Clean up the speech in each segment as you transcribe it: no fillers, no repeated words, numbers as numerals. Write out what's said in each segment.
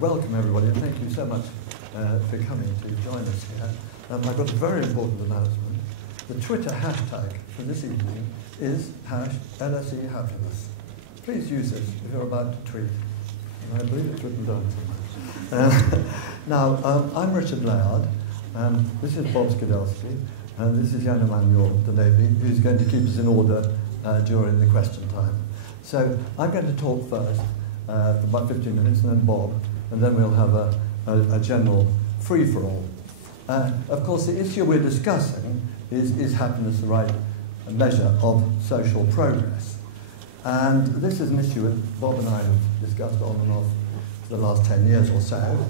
Welcome everybody, and thank you so much for coming to join us here. I've got a very important announcement. The Twitter hashtag for this evening is #LSEHappiness. Please use it if you're about to tweet. And I believe it's written down somewhere. Now, I'm Richard Layard, this is Bob Skidelsky, and this is Jan-Emmanuel, the Neve, who's going to keep us in order during the question time. So I'm going to talk first for about 15 minutes, and then Bob, and then we'll have a general free-for-all. Of course, the issue we're discussing is happiness the right measure of social progress? And this is an issue that Bob and I have discussed on and off for the last 10 years or so.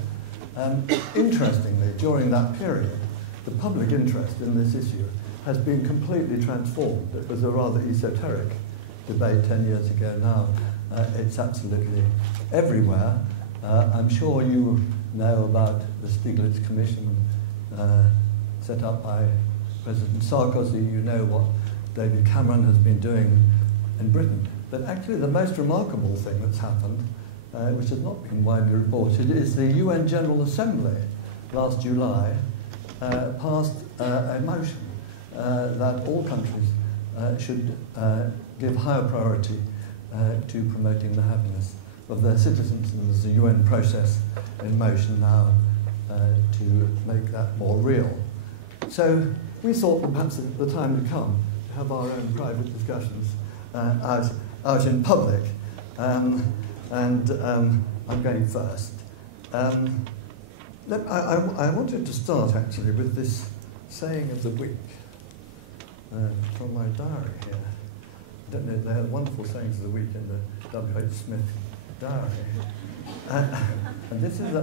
Interestingly, during that period, the public interest in this issue has been completely transformed. It was a rather esoteric debate 10 years ago. Now it's absolutely everywhere. I'm sure you know about the Stiglitz Commission set up by President Sarkozy. You know what David Cameron has been doing in Britain. But actually the most remarkable thing that's happened, which has not been widely reported, is the UN General Assembly last July passed a motion that all countries should give higher priority to promoting the happiness of their citizens, and there's a UN process in motion now to make that more real. So we thought that perhaps the time had come to have our own private discussions out in public, and I'm going first. I wanted to start actually with this saying of the week from my diary here. I don't know, they are wonderful sayings of the week in the W.H. Smith diary. And this is a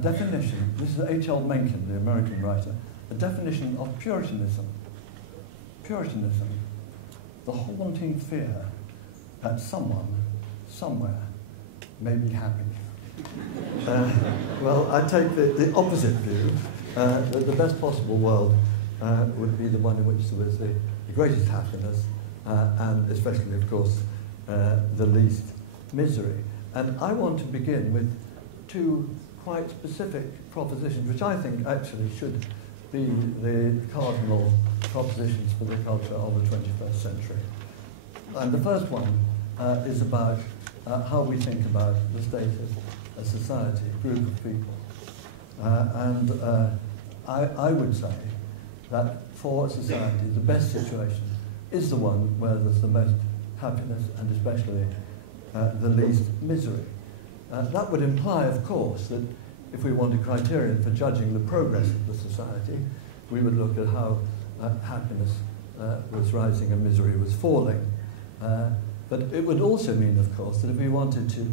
definition, this is H.L. Mencken, the American writer, a definition of Puritanism. Puritanism, the haunting fear that someone, somewhere, may be happy. Well, I take the opposite view, that the best possible world would be the one in which there was the greatest happiness, and especially, of course, the least misery. And I want to begin with two quite specific propositions, which I think actually should be the cardinal propositions for the culture of the 21st century. And the first one is about how we think about the state of a society, a group of people. I would say that for a society, the best situation is the one where there's the most happiness and especially the least misery. That would imply, of course, that if we want a criterion for judging the progress of the society, we would look at how happiness was rising and misery was falling. But it would also mean, of course, that if we wanted to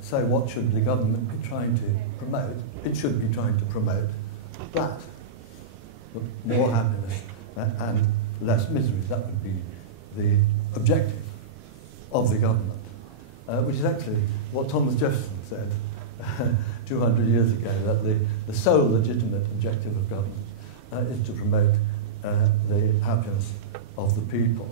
say what should the government be trying to promote, it should be trying to promote that. More happiness and less misery. That would be the objective of the government, which is actually what Thomas Jefferson said 200 years ago, that the sole legitimate objective of government is to promote the happiness of the people.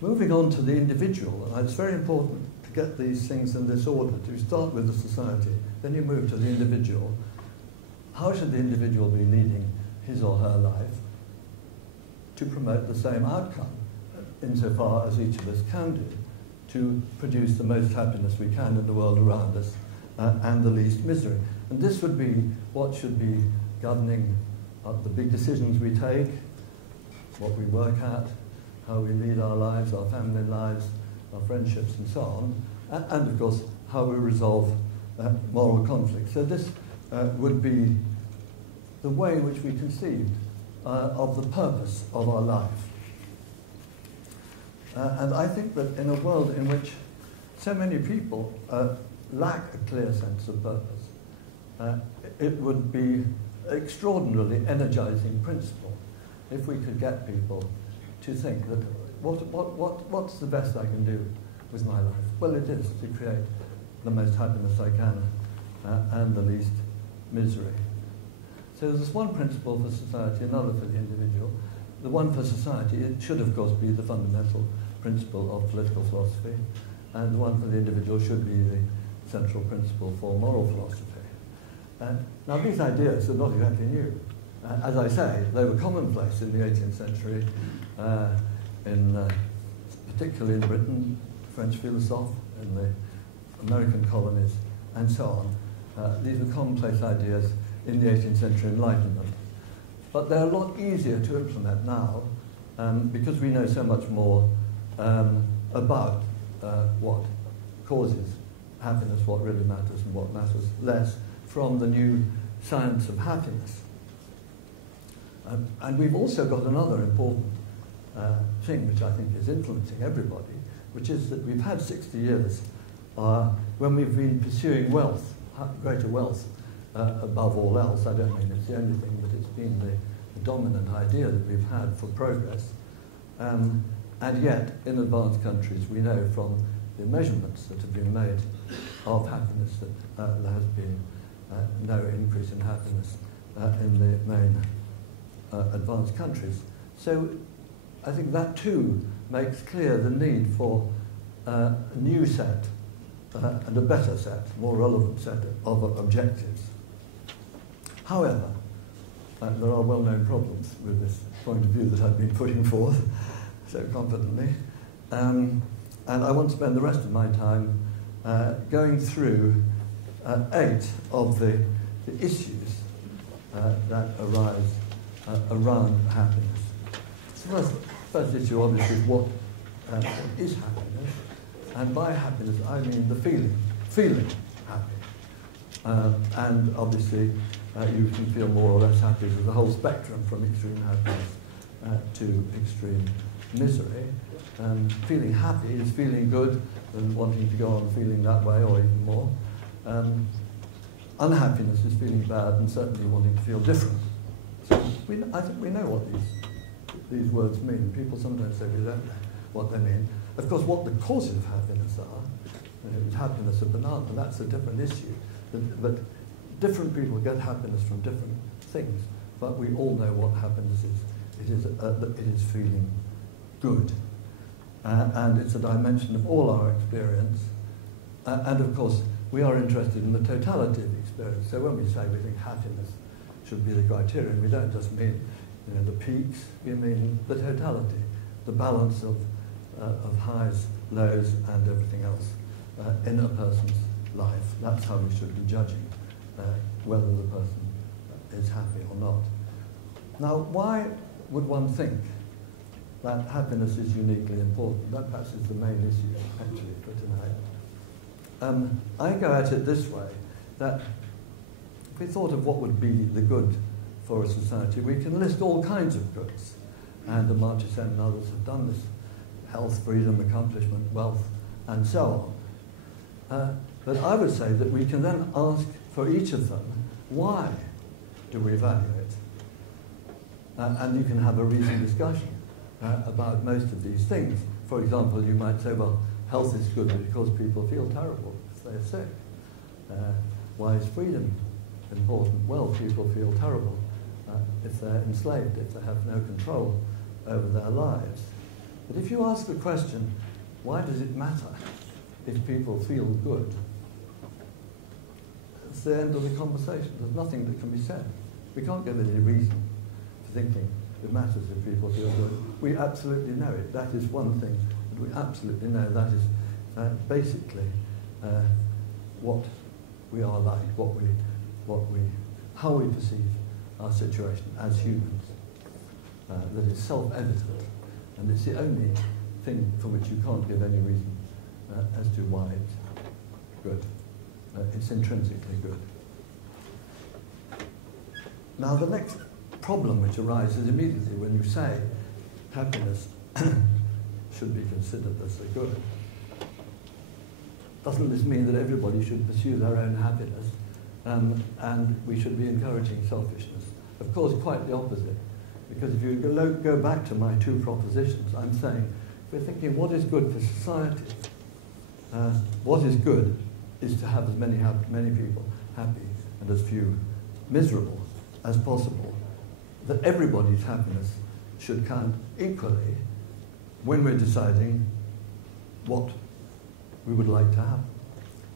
Moving on to the individual, and it's very important to get these things in this order. To start with the society, then you move to the individual. How should the individual be leading his or her life to promote the same outcome, insofar as each of us can do, to produce the most happiness we can in the world around us and the least misery? And this would be what should be governing the big decisions we take, what we work at, how we lead our lives, our family lives, our friendships and so on, and of course how we resolve moral conflict. So this would be the way in which we conceived of the purpose of our life. And I think that in a world in which so many people lack a clear sense of purpose, it would be extraordinarily energizing principle if we could get people to think that what's the best I can do with my life? Well, it is to create the most happiness I can and the least misery. So there's one principle for society, another for the individual. The one for society, it should of course be the fundamental principle of political philosophy, and the one for the individual should be the central principle for moral philosophy. Now, these ideas are not exactly new. As I say, they were commonplace in the 18th century, particularly in Britain, French philosophes, in the American colonies, and so on. These were commonplace ideas in the 18th century Enlightenment. But they're a lot easier to implement now because we know so much more about what causes happiness, what really matters and what matters less, from the new science of happiness. And we've also got another important thing which I think is influencing everybody, which is that we've had 60 years when we've been pursuing wealth, greater wealth, above all else. I don't mean it's the only thing, but it's been the dominant idea that we've had for progress. And yet, in advanced countries, we know from the measurements that have been made of happiness that there has been no increase in happiness in the main advanced countries. So I think that too makes clear the need for a new set and a better set, more relevant set of objectives. However, there are well-known problems with this point of view that I've been putting forth so confidently. And I want to spend the rest of my time going through 8 of the issues that arise around happiness. So first issue, obviously, is what is happiness? And by happiness, I mean the feeling happy. And obviously, you can feel more or less happy. There's a whole spectrum from extreme happiness to extreme misery. Feeling happy is feeling good and wanting to go on feeling that way or even more. Unhappiness is feeling bad and certainly wanting to feel different. So I think we know what these words mean. People sometimes say we don't know what they mean. Of course, what the causes of happiness are, is happiness a banana? That's a different issue. But different people get happiness from different things. But we all know what happiness is. It is feeling good. And it's a dimension of all our experience. And of course, we are interested in the totality of the experience. So when we say we think happiness should be the criterion, we don't just mean the peaks, we mean the totality, the balance of highs, lows, and everything else in a person's life. That's how we should be judging whether the person is happy or not. Now, why would one think that happiness is uniquely important? That perhaps is the main issue, actually, for tonight. I go at it this way, that if we thought of what would be the good for a society, we can list all kinds of goods. And the Marchesant and others have done this. Health, freedom, accomplishment, wealth, and so on. But I would say that we can then ask for each of them, why do we value it? And you can have a reasoned discussion about most of these things. For example, you might say, well, health is good because people feel terrible if they're sick. Why is freedom important? Well, people feel terrible if they're enslaved, if they have no control over their lives. But if you ask the question, why does it matter if people feel good? It's the end of the conversation. There's nothing that can be said. We can't give any reason for thinking it matters if people feel good. We absolutely know it. That is one thing that we absolutely know. That is basically what we are like, how we perceive our situation as humans. That is self-evident. And it's the only thing for which you can't give any reason as to why it's good. It's intrinsically good. Now, the next problem which arises immediately when you say happiness should be considered as a good. Doesn't this mean that everybody should pursue their own happiness and we should be encouraging selfishness? Of course, quite the opposite. Because if you go back to my 2 propositions, I'm saying, if we're thinking what is good for society, what is good is to have as many people happy and as few miserable as possible. That everybody's happiness should count equally when we're deciding what we would like to have.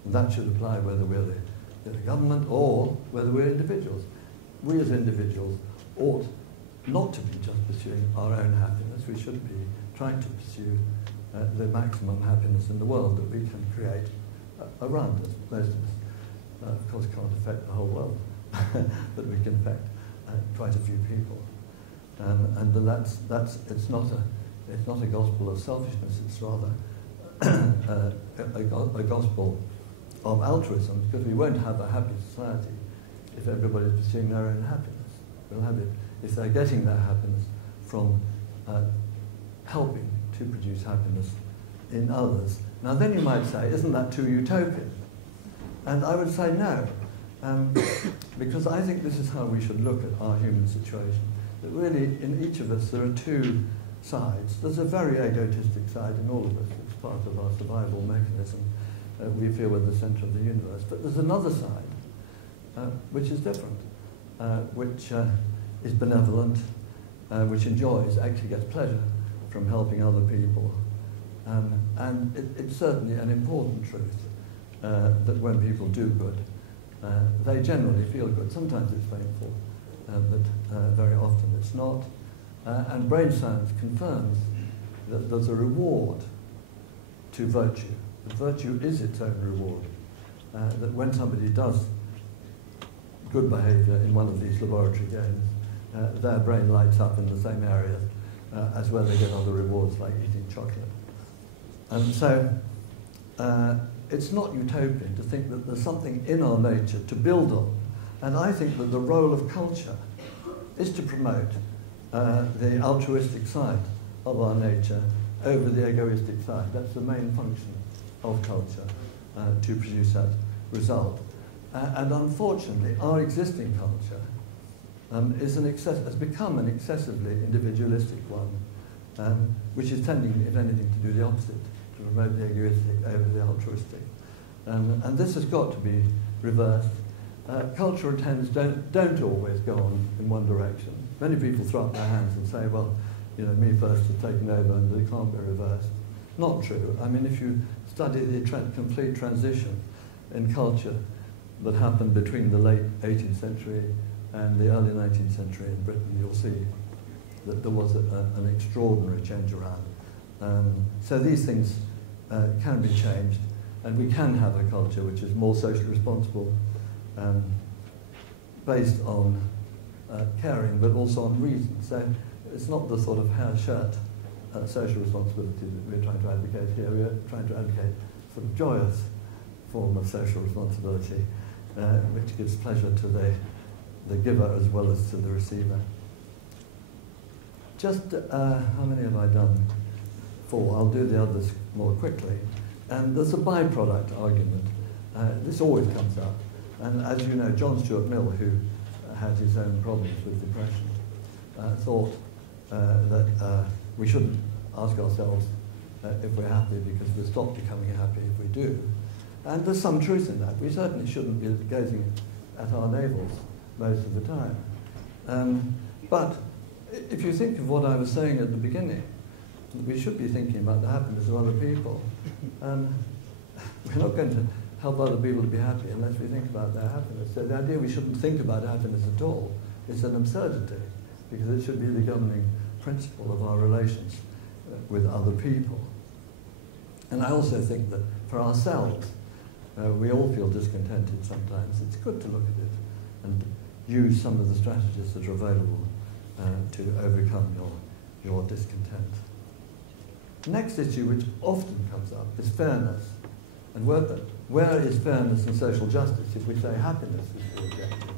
And that should apply whether we're the government or whether we're individuals. We as individuals ought not to be just pursuing our own happiness. We should be trying to pursue the maximum happiness in the world that we can create around us. Most of us, of course, can't affect the whole world, but we can affect quite a few people. And it's not a gospel of selfishness. It's rather a gospel of altruism, because we won't have a happy society if everybody's pursuing their own happiness. We'll have it if they're getting their happiness from helping to produce happiness in others. Now then you might say, isn't that too utopian? And I would say no, because I think this is how we should look at our human situation. That really, in each of us, there are two sides. There's a very egotistic side in all of us. It's part of our survival mechanism. We feel we're the centre of the universe. But there's another side, which is different, which is benevolent, which enjoys, actually gets pleasure from helping other people. And it's certainly an important truth that when people do good, they generally feel good. Sometimes it's painful, but very often it's not. And brain science confirms that there's a reward to virtue. That virtue is its own reward. That when somebody does good behaviour in one of these laboratory games, their brain lights up in the same areas as where they get other rewards like eating chocolate. And so it's not utopian to think that there's something in our nature to build on. And I think that the role of culture is to promote the altruistic side of our nature over the egoistic side. That's the main function of culture, to produce that result. And unfortunately, our existing culture has become an excessively individualistic one, which is tending, if anything, to do the opposite, to promote the egoistic over the altruistic. And this has got to be reversed. Cultural trends don't always go on in one direction. Many people throw up their hands and say, well, you know, me first has taken over and it can't be reversed. Not true. I mean, if you study the complete transition in culture that happened between the late 18th century and the early 19th century in Britain, you'll see that there was an extraordinary change around. So these things can be changed, and we can have a culture which is more socially responsible, based on caring, but also on reason. So it's not the sort of hair-shirt social responsibility that we're trying to advocate here. We're trying to advocate a sort of joyous form of social responsibility, which gives pleasure to the giver as well as to the receiver. Just how many have I done? 4. I'll do the others more quickly. And there's a byproduct argument. This always comes up. And as you know, John Stuart Mill, who had his own problems with depression, thought that we shouldn't ask ourselves if we're happy because we'll stop becoming happy if we do. And there's some truth in that. We certainly shouldn't be gazing at our navels most of the time. But if you think of what I was saying at the beginning, we should be thinking about the happiness of other people. We're not going to help other people to be happy unless we think about their happiness. So the idea we shouldn't think about happiness at all is an absurdity, because it should be the governing principle of our relations with other people. And I also think that for ourselves, we all feel discontented sometimes. It's good to look at it and use some of the strategies that are available to overcome your discontent. The next issue, which often comes up, is fairness. And where is fairness and social justice if we say happiness is the objective?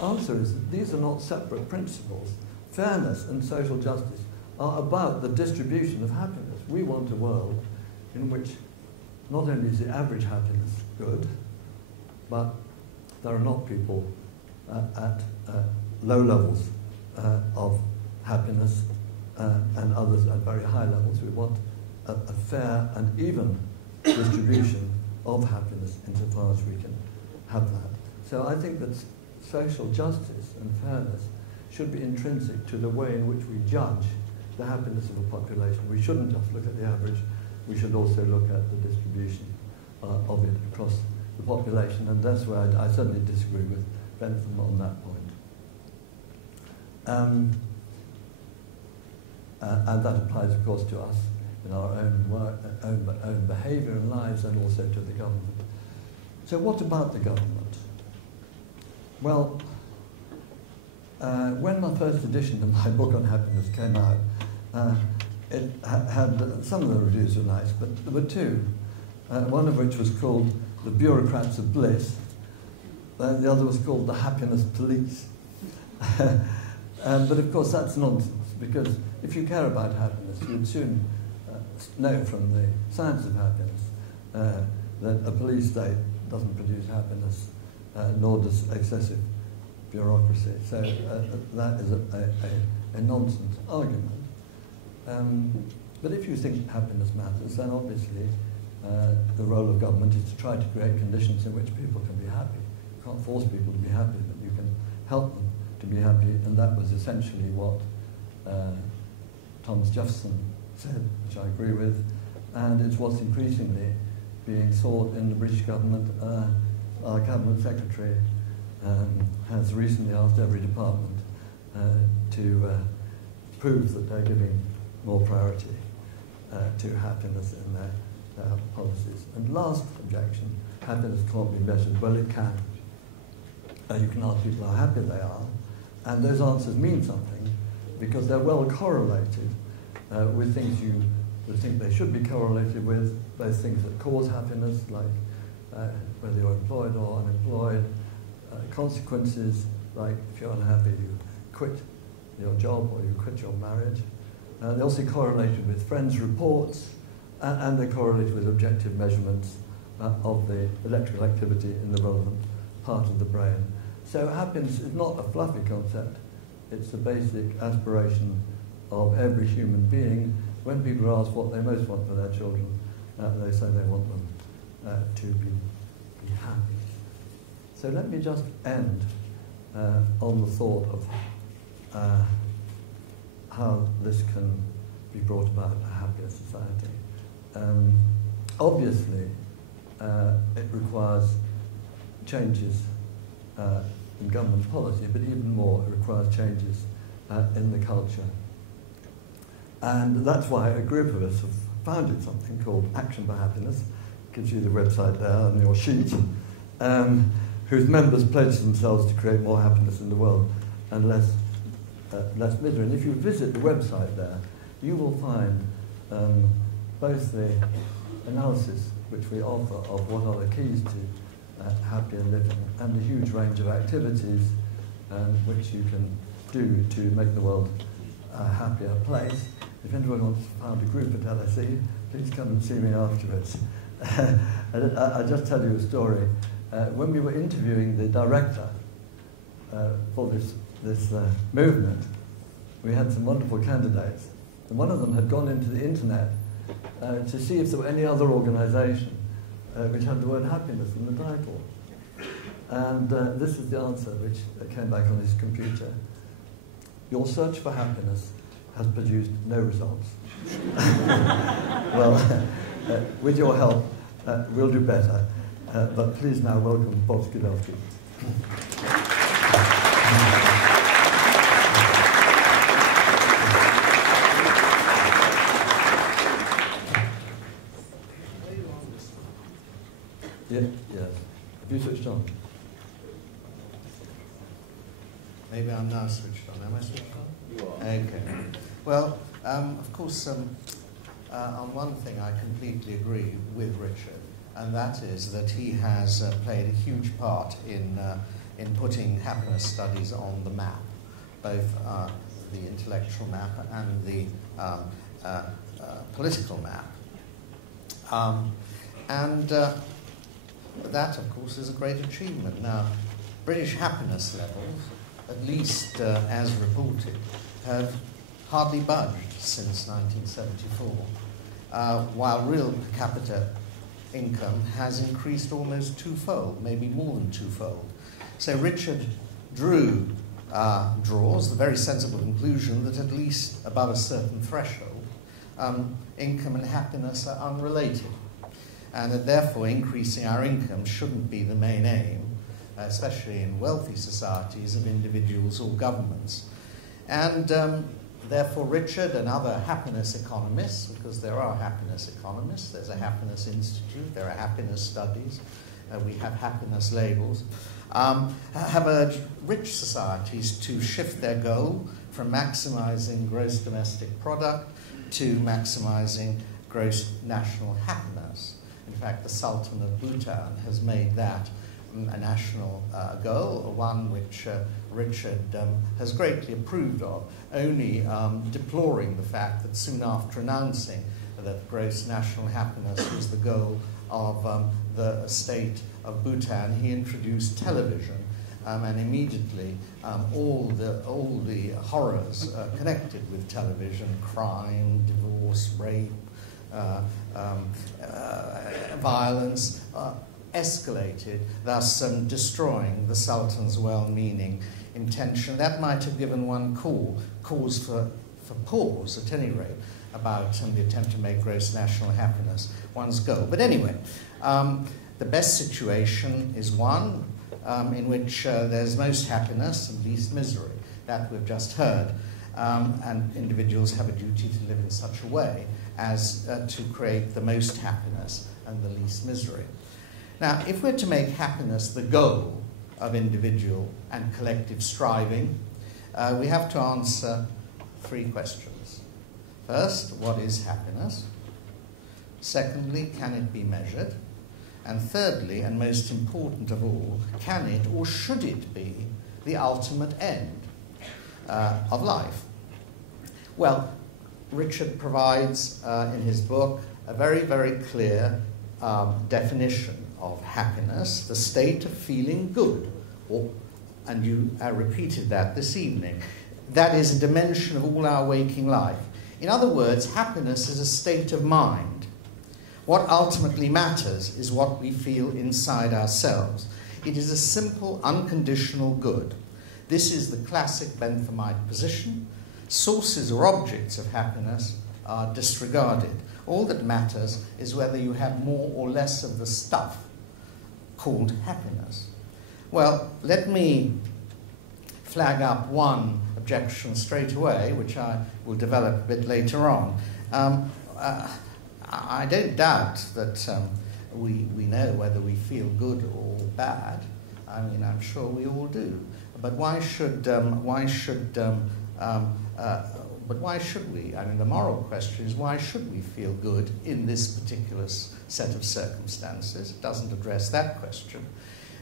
Answer is that these are not separate principles. Fairness and social justice are about the distribution of happiness. We want a world in which not only is the average happiness good, but there are not people at low levels of happiness and others at very high levels. We want a fair and even distribution of happiness insofar as we can have that. So I think that social justice and fairness should be intrinsic to the way in which we judge the happiness of a population. We shouldn't just look at the average we should also look at the distribution of it across the population, and that's where I certainly disagree with Bentham on that point. And that applies, of course, to us in our own work, own behaviour and lives, and also to the government. So what about the government? Well, when my first edition of my book on happiness came out, it had some of the reviews were nice, but there were two, one of which was called The Bureaucrats of Bliss, and the other was called The Happiness Police. But of course that's nonsense, because if you care about happiness, you'd soon know from the science of happiness that a police state doesn't produce happiness, nor does excessive bureaucracy. So that is a nonsense argument. But if you think happiness matters, then obviously the role of government is to try to create conditions in which people can be happy. You can't force people to be happy, but you can help them to be happy, and that was essentially what Thomas Jefferson said, which I agree with, and it's what's increasingly being sought in the British government. Our cabinet secretary has recently asked every department to prove that they're giving more priority to happiness in their policies. And last objection, happiness can't be measured. Well, it can. You can ask people how happy they are, and those answers mean something because they're well correlated with things you would think they should be correlated with, both things that cause happiness, like whether you're employed or unemployed, consequences, like if you're unhappy, you quit your job or you quit your marriage. They're also correlated with friends' reports, and they're correlated with objective measurements of the electrical activity in the relevant part of the brain. So happiness is not a fluffy concept, it's the basic aspiration of every human being. When people are asked what they most want for their children, they say they want them to be happy. So let me just end on the thought of how this can be brought about a happier society. Obviously, it requires changes in government policy, but even more, it requires changes in the culture. And that's why a group of us have founded something called Action for Happiness, gives you the website there on your sheet, whose members pledge themselves to create more happiness in the world and less misery. And if you visit the website there, you will find both the analysis which we offer of what are the keys to happier living and the huge range of activities which you can do to make the world a happier place. If anyone wants to found a group at LSE, please come and see me afterwards. I'll just tell you a story. When we were interviewing the director for this movement, we had some wonderful candidates, and one of them had gone into the internet to see if there were any other organisation which had the word happiness in the title. And this is the answer which came back on his computer. Your search for happiness has produced no results. Well, with your help, we'll do better. But please now welcome Bob Skidelsky. Yes. Have you switched on? Maybe I'm now switched on. Am I switched on? You are. Okay. Well, of course, on one thing I completely agree with Richard, and that is that he has played a huge part in putting happiness studies on the map, both the intellectual map and the political map. That, of course, is a great achievement. Now, British happiness levels, at least as reported, have hardly budged since 1974, while real per capita income has increased almost twofold, maybe more than twofold. So Richard draws the very sensible conclusion that at least above a certain threshold, income and happiness are unrelated, and that therefore increasing our income shouldn't be the main aim, especially in wealthy societies of individuals or governments. And therefore Richard and other happiness economists, because there are happiness economists, there's a happiness institute, there are happiness studies, we have happiness labels, have urged rich societies to shift their goal from maximising gross domestic product to maximising gross national happiness. In fact, the Sultan of Bhutan has made that a national goal, one which Richard has greatly approved of, only deploring the fact that soon after announcing that gross national happiness was the goal of the state of Bhutan, he introduced television, and immediately all the horrors connected with television, crime, divorce, rape, violence, escalated, thus destroying the Sultan's well-meaning intention. That might have given one cause for pause, at any rate, about the attempt to make gross national happiness one's goal. But anyway, the best situation is one in which there's most happiness and least misery. That we've just heard. And individuals have a duty to live in such a way as to create the most happiness and the least misery. Now, if we're to make happiness the goal of individual and collective striving, we have to answer three questions. First, what is happiness? Secondly, can it be measured? And thirdly, and most important of all, can it or should it be the ultimate end of life? Well, Richard provides in his book a very, very clear definition of happiness, the state of feeling good, and you repeated that this evening. That is a dimension of all our waking life. In other words, happiness is a state of mind. What ultimately matters is what we feel inside ourselves. It is a simple, unconditional good. This is the classic Benthamite position. Sources or objects of happiness are disregarded. All that matters is whether you have more or less of the stuff called happiness. Well, let me flag up one objection straight away, which I will develop a bit later on. I don't doubt that we know whether we feel good or bad. I mean, I'm sure we all do. But why should we? I mean, the moral question is, why should we feel good in this particular set of circumstances? It doesn't address that question.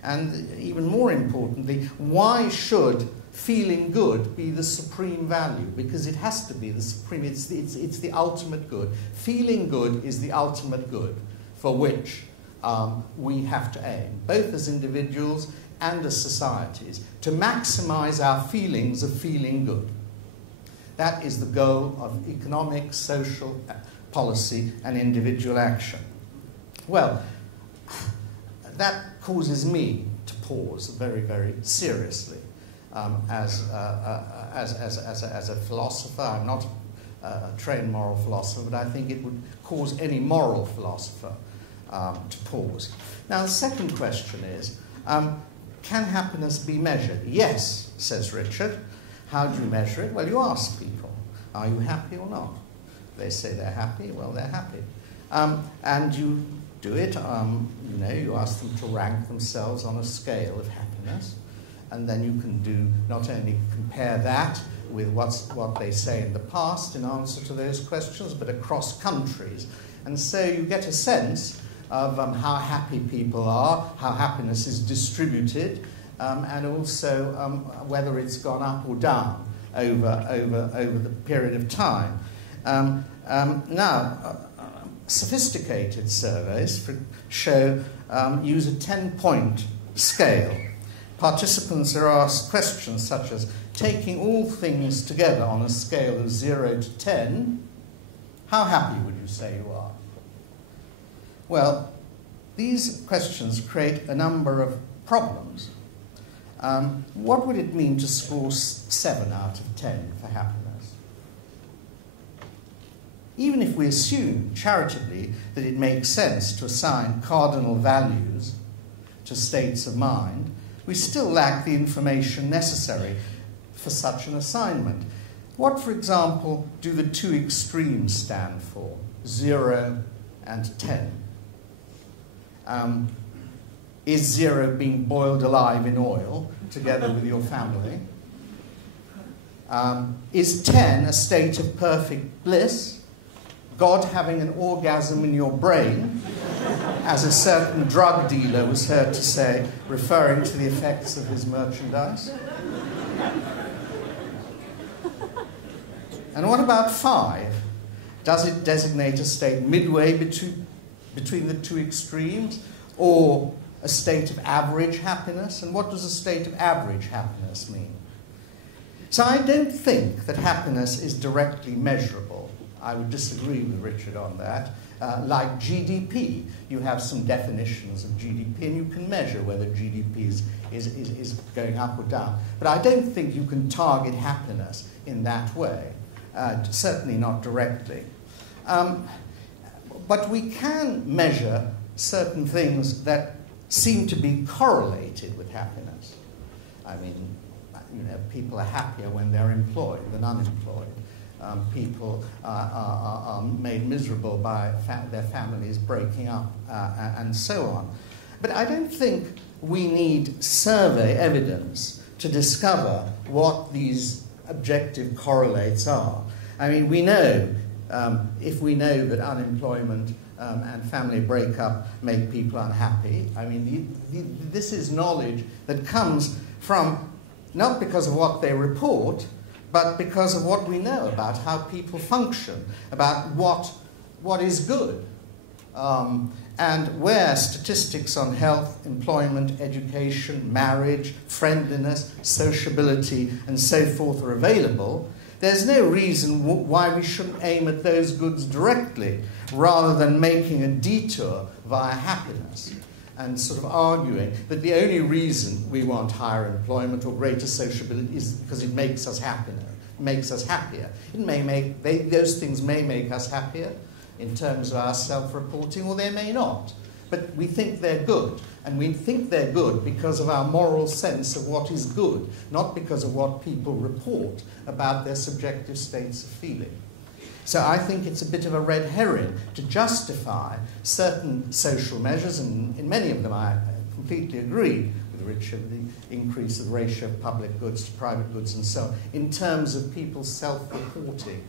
And even more importantly, why should feeling good be the supreme value? Because it has to be the supreme, it's the ultimate good. Feeling good is the ultimate good for which we have to aim, both as individuals and as societies, to maximize our feelings of feeling good. That is the goal of economic, social policy, and individual action. Well, that causes me to pause very, very seriously. As a philosopher, I'm not a trained moral philosopher, but I think it would cause any moral philosopher to pause. Now, the second question is, can happiness be measured? Yes, says Richard. How do you measure it? Well, you ask people, are you happy or not? They say they're happy, well, they're happy. And you do it, you ask them to rank themselves on a scale of happiness, and then you can do not only compare that with what they say in the past in answer to those questions, but across countries. And so you get a sense of how happy people are, how happiness is distributed, and also whether it's gone up or down over the period of time. Now, sophisticated surveys use a 10-point scale. Participants are asked questions such as, taking all things together on a scale of 0 to 10, how happy would you say you are? Well, these questions create a number of problems. What would it mean to score 7 out of 10 for happiness? even if we assume charitably that it makes sense to assign cardinal values to states of mind, we still lack the information necessary for such an assignment. What, for example, do the two extremes stand for, 0 and 10? Is 0 being boiled alive in oil together with your family? Is 10 a state of perfect bliss? God having an orgasm in your brain, as a certain drug dealer was heard to say, referring to the effects of his merchandise? And what about 5? Does it designate a state midway between the two extremes, or a state of average happiness? And what does a state of average happiness mean? So I don't think that happiness is directly measurable. I would disagree with Richard on that. Like GDP, you have some definitions of GDP, and you can measure whether GDP is going up or down. But I don't think you can target happiness in that way, certainly not directly. But we can measure certain things that seem to be correlated with happiness. I mean, people are happier when they're employed than unemployed. People are made miserable by their families breaking up, and so on. But I don't think we need survey evidence to discover what these objective correlates are. I mean, we know, if we know that unemployment and family breakup make people unhappy, I mean, this is knowledge that comes from, not because of what they report, but because of what we know about how people function, about what is good. And where statistics on health, employment, education, marriage, friendliness, sociability, and so forth are available, there's no reason why we shouldn't aim at those goods directly, rather than making a detour via happiness and sort of arguing that the only reason we want higher employment or greater sociability is because it makes us happier. It may make, those things may make us happier in terms of our self-reporting, or they may not. But we think they're good, and we think they're good because of our moral sense of what is good, not because of what people report about their subjective states of feeling. So I think it's a bit of a red herring to justify certain social measures, and in many of them I completely agree with Richard, the increase of the ratio of public goods to private goods and so on, in terms of people's self-reporting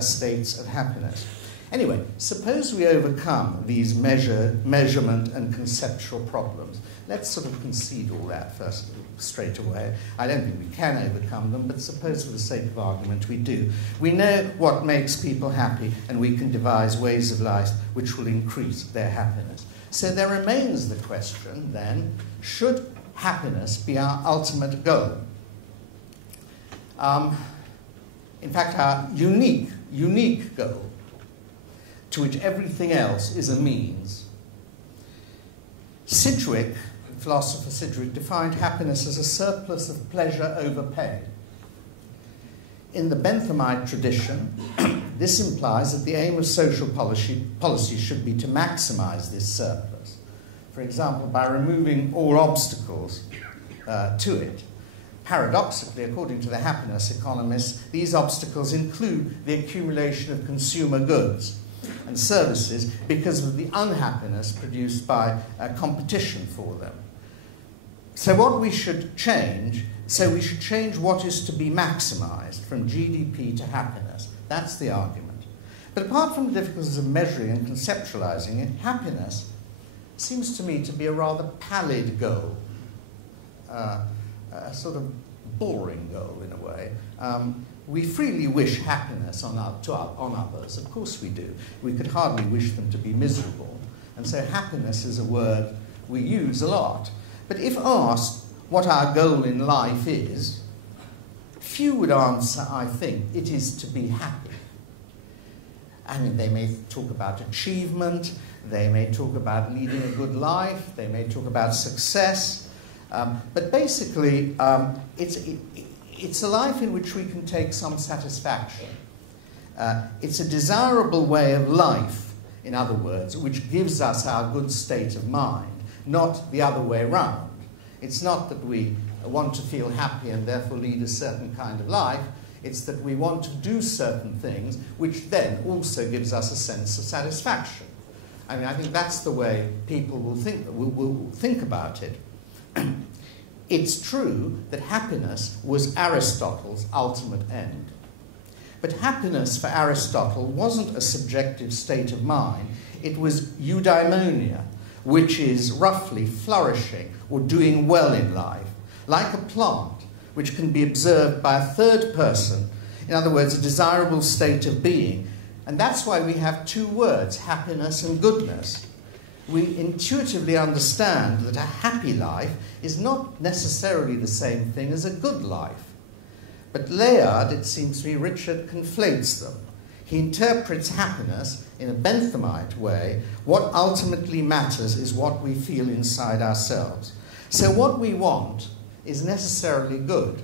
states of happiness. Anyway, suppose we overcome these measurement and conceptual problems. Let's sort of concede all that first, straight away. I don't think we can overcome them, but suppose for the sake of argument we do. We know what makes people happy, and we can devise ways of life which will increase their happiness. So there remains the question, then, should happiness be our ultimate goal? In fact, our unique goal, to which everything else is a means. Sidgwick, philosopher Sidgwick, defined happiness as a surplus of pleasure over pain. In the Benthamite tradition, this implies that the aim of social policy should be to maximize this surplus. For example, by removing all obstacles to it. Paradoxically, according to the happiness economists, these obstacles include the accumulation of consumer goods and services because of the unhappiness produced by competition for them. So what we should change, we should change what is to be maximized from GDP to happiness. That's the argument. But apart from the difficulties of measuring and conceptualizing it, happiness seems to me to be a rather pallid goal, a sort of boring goal in a way. We freely wish happiness on others. Of course we do. We could hardly wish them to be miserable. And so happiness is a word we use a lot. But if asked what our goal in life is, few would answer, I think, it is to be happy. I mean, they may talk about achievement, they may talk about leading a good life, they may talk about success, but basically it's a life in which we can take some satisfaction. It's a desirable way of life, in other words, which gives us our good state of mind, not the other way around. It's not that we want to feel happy and therefore lead a certain kind of life. It's that we want to do certain things, which then also gives us a sense of satisfaction. I mean, I think that's the way people will think about it. It's true that happiness was Aristotle's ultimate end. But happiness for Aristotle wasn't a subjective state of mind. It was eudaimonia, which is roughly flourishing or doing well in life, like a plant, which can be observed by a third person. In other words, a desirable state of being. And that's why we have two words, happiness and goodness. We intuitively understand that a happy life is not necessarily the same thing as a good life. But Layard, it seems to me, Richard conflates them. He interprets happiness in a Benthamite way. What ultimately matters is what we feel inside ourselves. So what we want is necessarily good.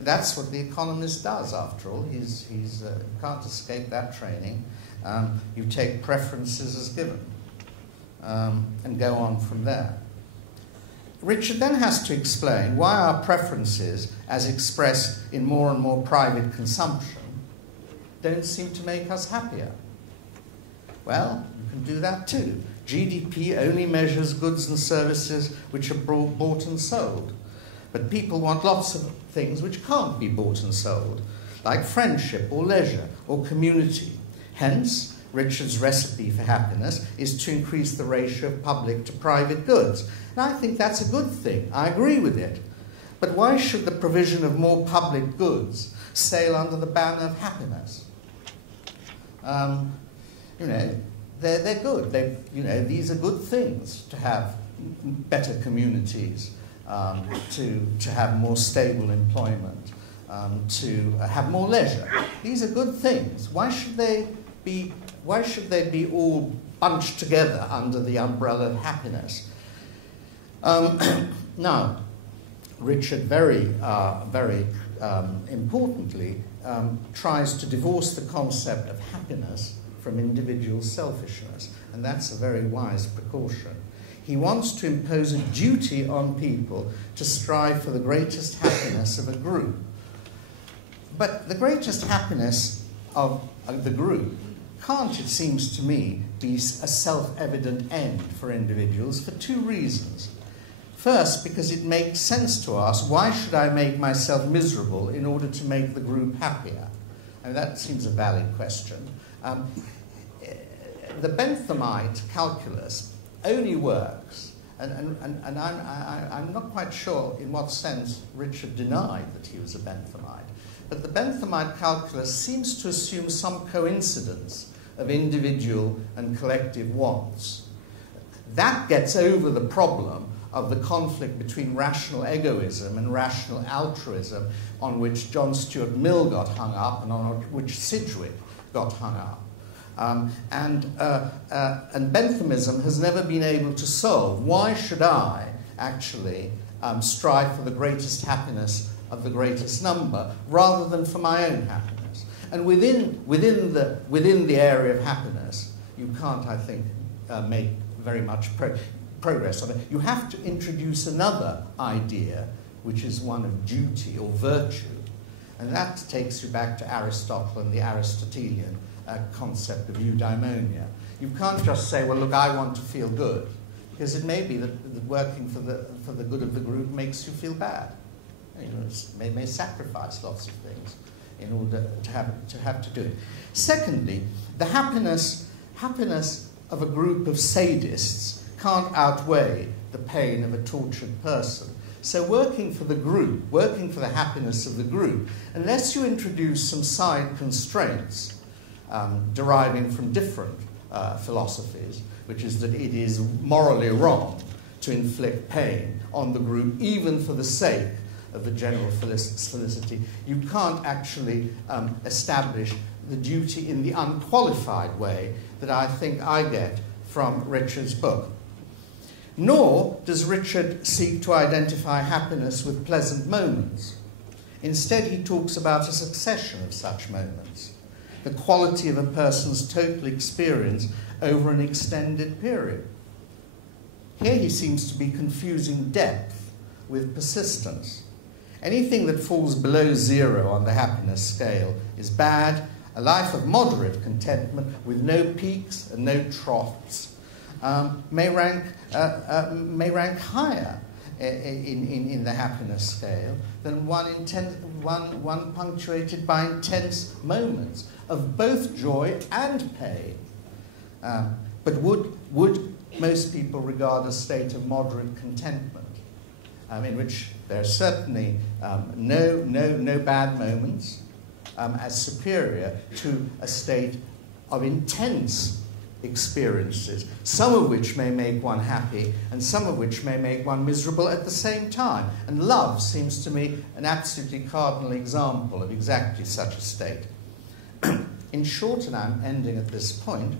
That's what the economist does, after all. He's can't escape that training. You take preferences as given and go on from there. Richard then has to explain why our preferences, as expressed in more and more private consumption, don't seem to make us happier. Well, you can do that too. GDP only measures goods and services which are bought and sold. But people want lots of things which can't be bought and sold, like friendship or leisure or community. Hence, Richard's recipe for happiness is to increase the ratio of public to private goods. And I think that's a good thing. I agree with it. But why should the provision of more public goods sail under the banner of happiness? They're good. These are good things to have better communities, to have more stable employment, to have more leisure. These are good things. Why should they be all bunched together under the umbrella of happiness? Now, Richard very importantly tries to divorce the concept of happiness from individual selfishness, and that's a very wise precaution. He wants to impose a duty on people to strive for the greatest happiness of a group. But the greatest happiness of the group can't, it seems to me, be a self-evident end for individuals for two reasons. First, because it makes sense to ask, why should I make myself miserable in order to make the group happier? And that seems a valid question. The Benthamite calculus only works, and I'm not quite sure in what sense Richard denied that he was a Benthamite, but the Benthamite calculus seems to assume some coincidence of individual and collective wants. That gets over the problem of the conflict between rational egoism and rational altruism on which John Stuart Mill got hung up and on which Sidgwick got hung up. And Benthamism has never been able to solve. Why should I actually strive for the greatest happiness of the greatest number rather than for my own happiness? And within the area of happiness, you can't, I think, make very much progress on it. You have to introduce another idea, which is one of duty or virtue, and that takes you back to Aristotle and the Aristotelian concept of eudaimonia. You can't just say, well, look, I want to feel good, because it may be that working for the good of the group makes you feel bad. You know, may sacrifice lots of things in order to have to do it. Secondly, the happiness of a group of sadists can't outweigh the pain of a tortured person. So working for the group, working for the happiness of the group, unless you introduce some side constraints deriving from different philosophies, which is that it is morally wrong to inflict pain on the group, even for the sake of the general felicity, you can't actually establish the duty in the unqualified way that I think I get from Richard's book. Nor does Richard seek to identify happiness with pleasant moments. Instead, he talks about a succession of such moments. the quality of a person's total experience over an extended period. Here he seems to be confusing depth with persistence. Anything that falls below 0 on the happiness scale is bad. A life of moderate contentment with no peaks and no troughs may rank higher in the happiness scale than one punctuated by intense moments of both joy and pain. But would most people regard a state of moderate contentment, in which there are certainly no bad moments, as superior to a state of intense experiences, some of which may make one happy and some of which may make one miserable at the same time? And love seems to me an absolutely cardinal example of exactly such a state. In short, and I'm ending at this point,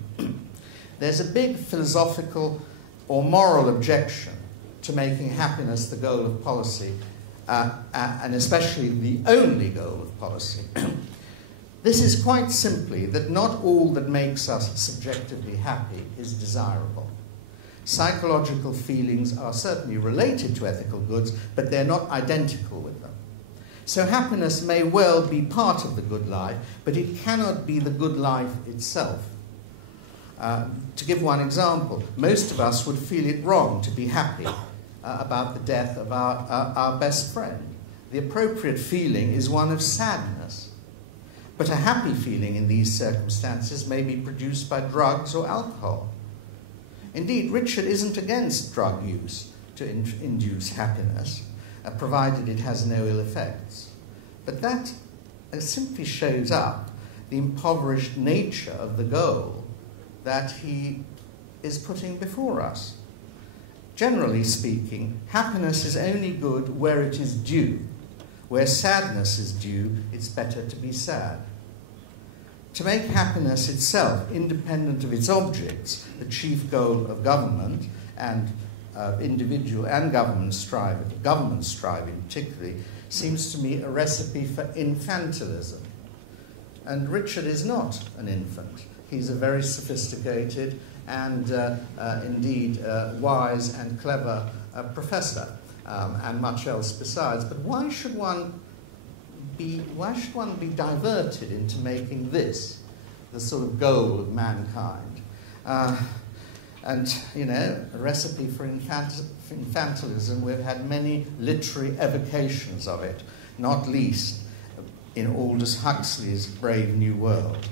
there's a big philosophical or moral objection to making happiness the goal of policy, and especially the only goal of policy. This is quite simply that not all that makes us subjectively happy is desirable. Psychological feelings are certainly related to ethical goods, but they're not identical with them. So happiness may well be part of the good life, but it cannot be the good life itself. To give one example, most of us would feel it wrong to be happy about the death of our best friend. The appropriate feeling is one of sadness. But a happy feeling in these circumstances may be produced by drugs or alcohol. Indeed, Richard isn't against drug use to induce happiness, provided it has no ill effects. But that simply shows up the impoverished nature of the goal that he is putting before us. Generally speaking, happiness is only good where it is due. Where sadness is due, it's better to be sad. To make happiness itself independent of its objects, the chief goal of government and individual and government striving particularly, seems to me a recipe for infantilism. And Richard is not an infant. He's a very sophisticated and indeed wise and clever professor, and much else besides. But why should one be diverted into making this the sort of goal of mankind? And, a recipe for infantilism, we've had many literary evocations of it, not least in Aldous Huxley's Brave New World.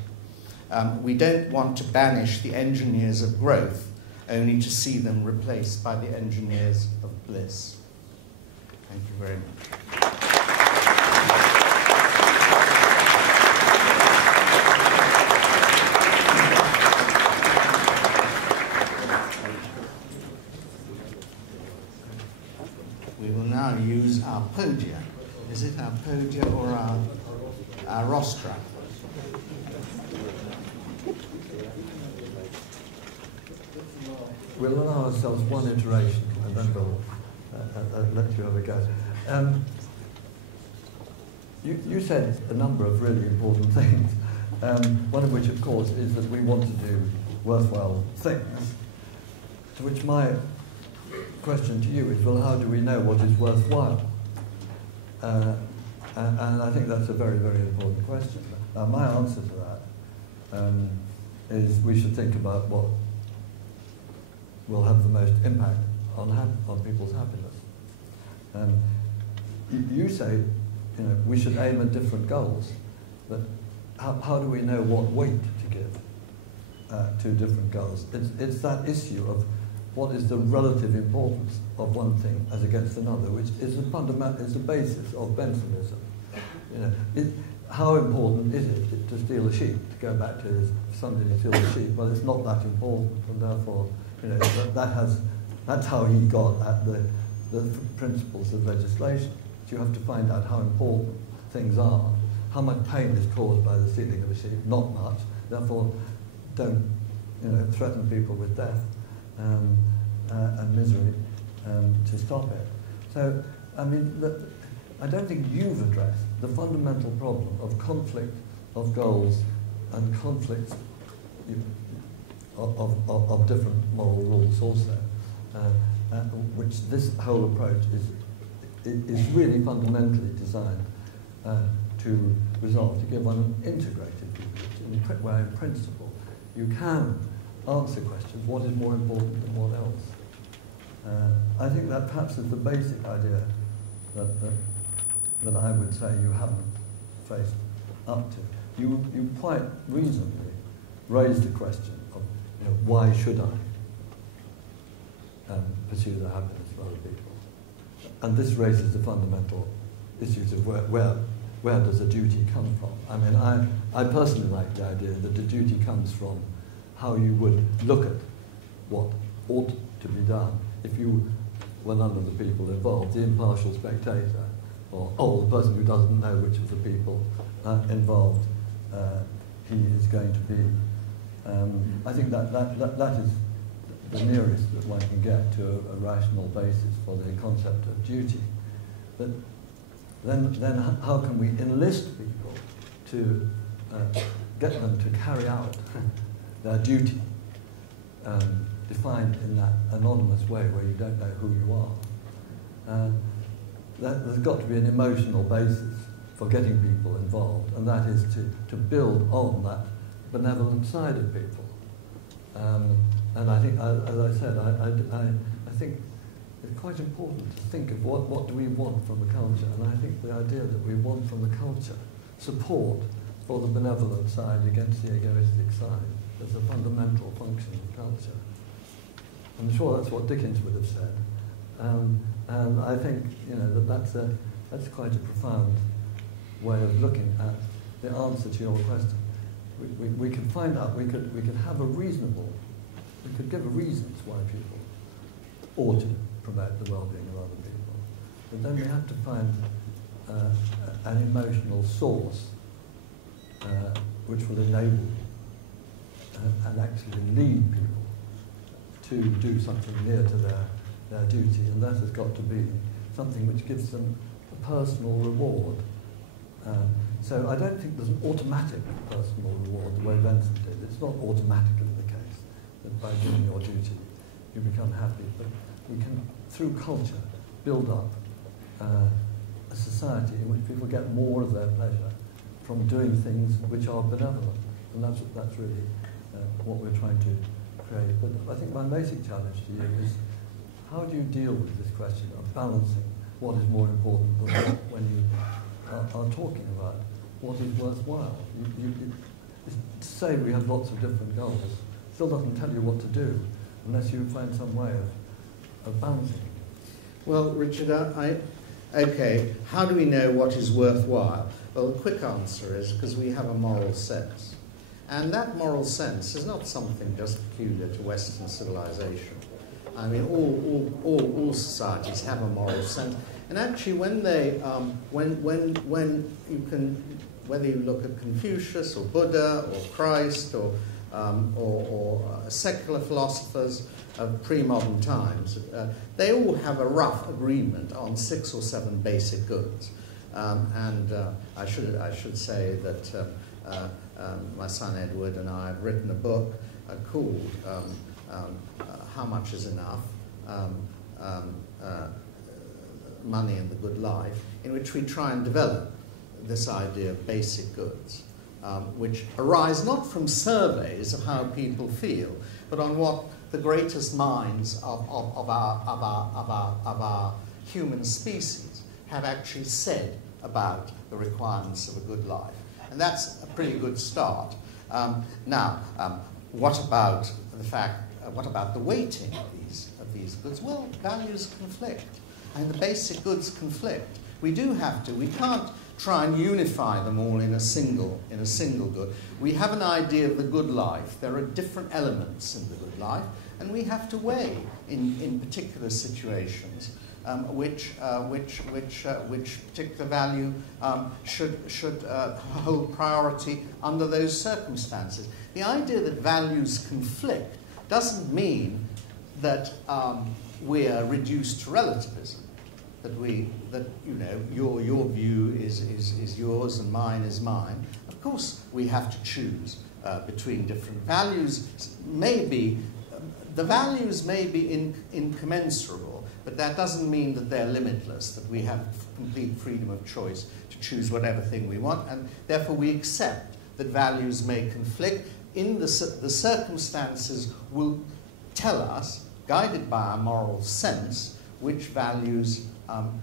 We don't want to banish the engineers of growth, only to see them replaced by the engineers of bliss. Thank you very much. We will now use our podia. Is it our podia or our rostra? We'll allow ourselves one iteration and then we'll let you have a go. You said a number of really important things, one of which, of course, is that we want to do worthwhile things, to which my question to you is, well, how do we know what is worthwhile? And I think that's a very, very important question. My answer to that is we should think about what will have the most impact on people's happiness. You say, we should aim at different goals, but how do we know what weight to give to different goals? It's that issue of what is the relative importance of one thing as against another, which is the basis of Benthamism. How important is it to steal a sheep? To go back to somebody steal a sheep, well, it's not that important, and therefore, that's how he got at the principles of legislation. You have to find out how important things are. How much pain is caused by the stealing of a sheep? Not much. Therefore, don't threaten people with death and misery to stop it. So, I don't think you've addressed the fundamental problem of conflict of goals and conflicts of different moral rules also, which this whole approach is really fundamentally designed to resolve, to give one an integrated view, where in principle you can answer questions, what is more important than what else. I think that perhaps is the basic idea that I would say you haven't faced up to. You quite reasonably raised the question of, why should I pursue the happiness of other people? And this raises the fundamental issues of where does a duty come from? I mean, I personally like the idea that the duty comes from how you would look at what ought to be done if you were none of the people involved, the impartial spectator, or the person who doesn't know which of the people involved he is going to be. I think that is the nearest that one can get to a rational basis for the concept of duty. But then how can we enlist people to get them to carry out their duty, defined in that anonymous way where you don't know who you are? There's got to be an emotional basis for getting people involved, and that is to build on that benevolent side of people. And I think, as I said, I think it's quite important to think of what do we want from the culture, and I think the idea that we want from the culture support for the benevolent side against the egoistic side as a fundamental function of culture. I'm sure that's what Dickens would have said, and I think that's quite a profound way of looking at the answer to your question. We can find out, we could have a reasonable, we could give reasons why people ought to promote the well-being of other people, but then we have to find an emotional source which will enable and actually lead people to do something near to their duty, and that has got to be something which gives them a personal reward. So I don't think there's an automatic personal reward the way Benson did. It's not automatically the case that by doing your duty you become happy, but we can, through culture, build up a society in which people get more of their pleasure from doing things which are benevolent, and that's really what we're trying to create. But I think my basic challenge to you is, how do you deal with this question of balancing what is more important than what when you are talking about what is worthwhile? To say we have lots of different goals still doesn't tell you what to do unless you find some way of balancing. Well, Richard, okay, how do we know what is worthwhile? Well, the quick answer is because we have a moral sense. And that moral sense is not something just peculiar to Western civilization. I mean, all societies have a moral sense. And actually, when you can, whether you look at Confucius or Buddha or Christ or secular philosophers of pre-modern times, they all have a rough agreement on 6 or 7 basic goods. I should say that my son Edward and I have written a book called How Much Is Enough? Money and the Good Life, in which we try and develop this idea of basic goods, which arise not from surveys of how people feel, but on what the greatest minds of our human species have actually said about the requirements of a good life. And that's a pretty good start. What about the fact? What about the weighting of these goods? Well, values conflict, and the basic goods conflict. We can't try and unify them all in a single good. We have an idea of the good life. There are different elements in the good life, and we have to weigh in particular situations which particular value should hold priority under those circumstances. The idea that values conflict doesn't mean that we are reduced to relativism. That your view is yours and mine is mine. Of course, we have to choose between different values. Maybe the values may be incommensurable, but that doesn't mean that they're limitless, that we have complete freedom of choice to choose whatever thing we want, and therefore we accept that values may conflict. In the circumstances will tell us, guided by our moral sense, which values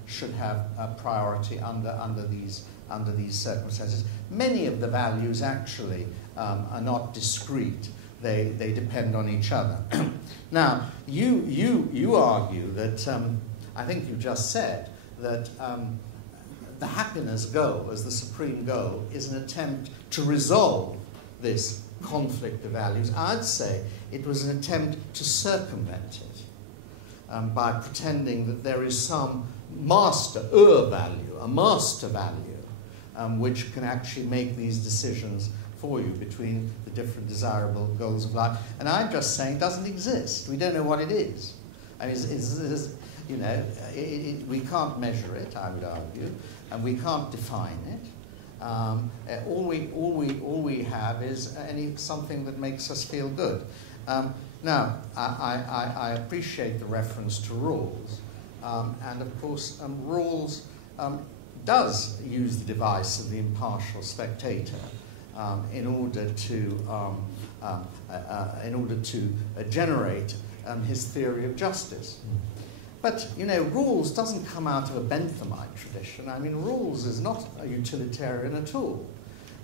should have priority under these circumstances. Many of the values actually are not discrete. They depend on each other. Now, you argue that, I think you just said, that the happiness goal as the supreme goal is an attempt to resolve this conflict of values. I'd say it was an attempt to circumvent it by pretending that there is some master value, which can actually make these decisions for you between the different desirable goals of life. And I'm just saying it doesn't exist. We don't know what it is. I mean, we can't measure it, I would argue, and we can't define it. All we have is something that makes us feel good. Now, I appreciate the reference to rules, and of course, rules does use the device of the impartial spectator in order to generate his theory of justice. But, rules doesn't come out of a Benthamite tradition. I mean, rules is not a utilitarian at all.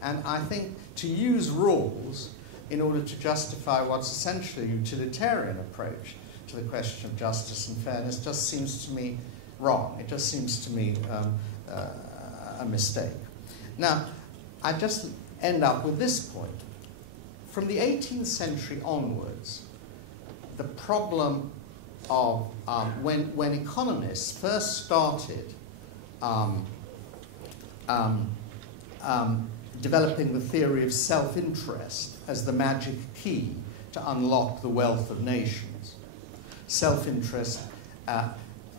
And I think to use rules in order to justify what's essentially a utilitarian approach to the question of justice and fairness just seems to me wrong. It just seems to me a mistake. Now, I just end up with this point. From the 18th century onwards, the problem of when economists first started developing the theory of self-interest as the magic key to unlock the wealth of nations. Self-interest,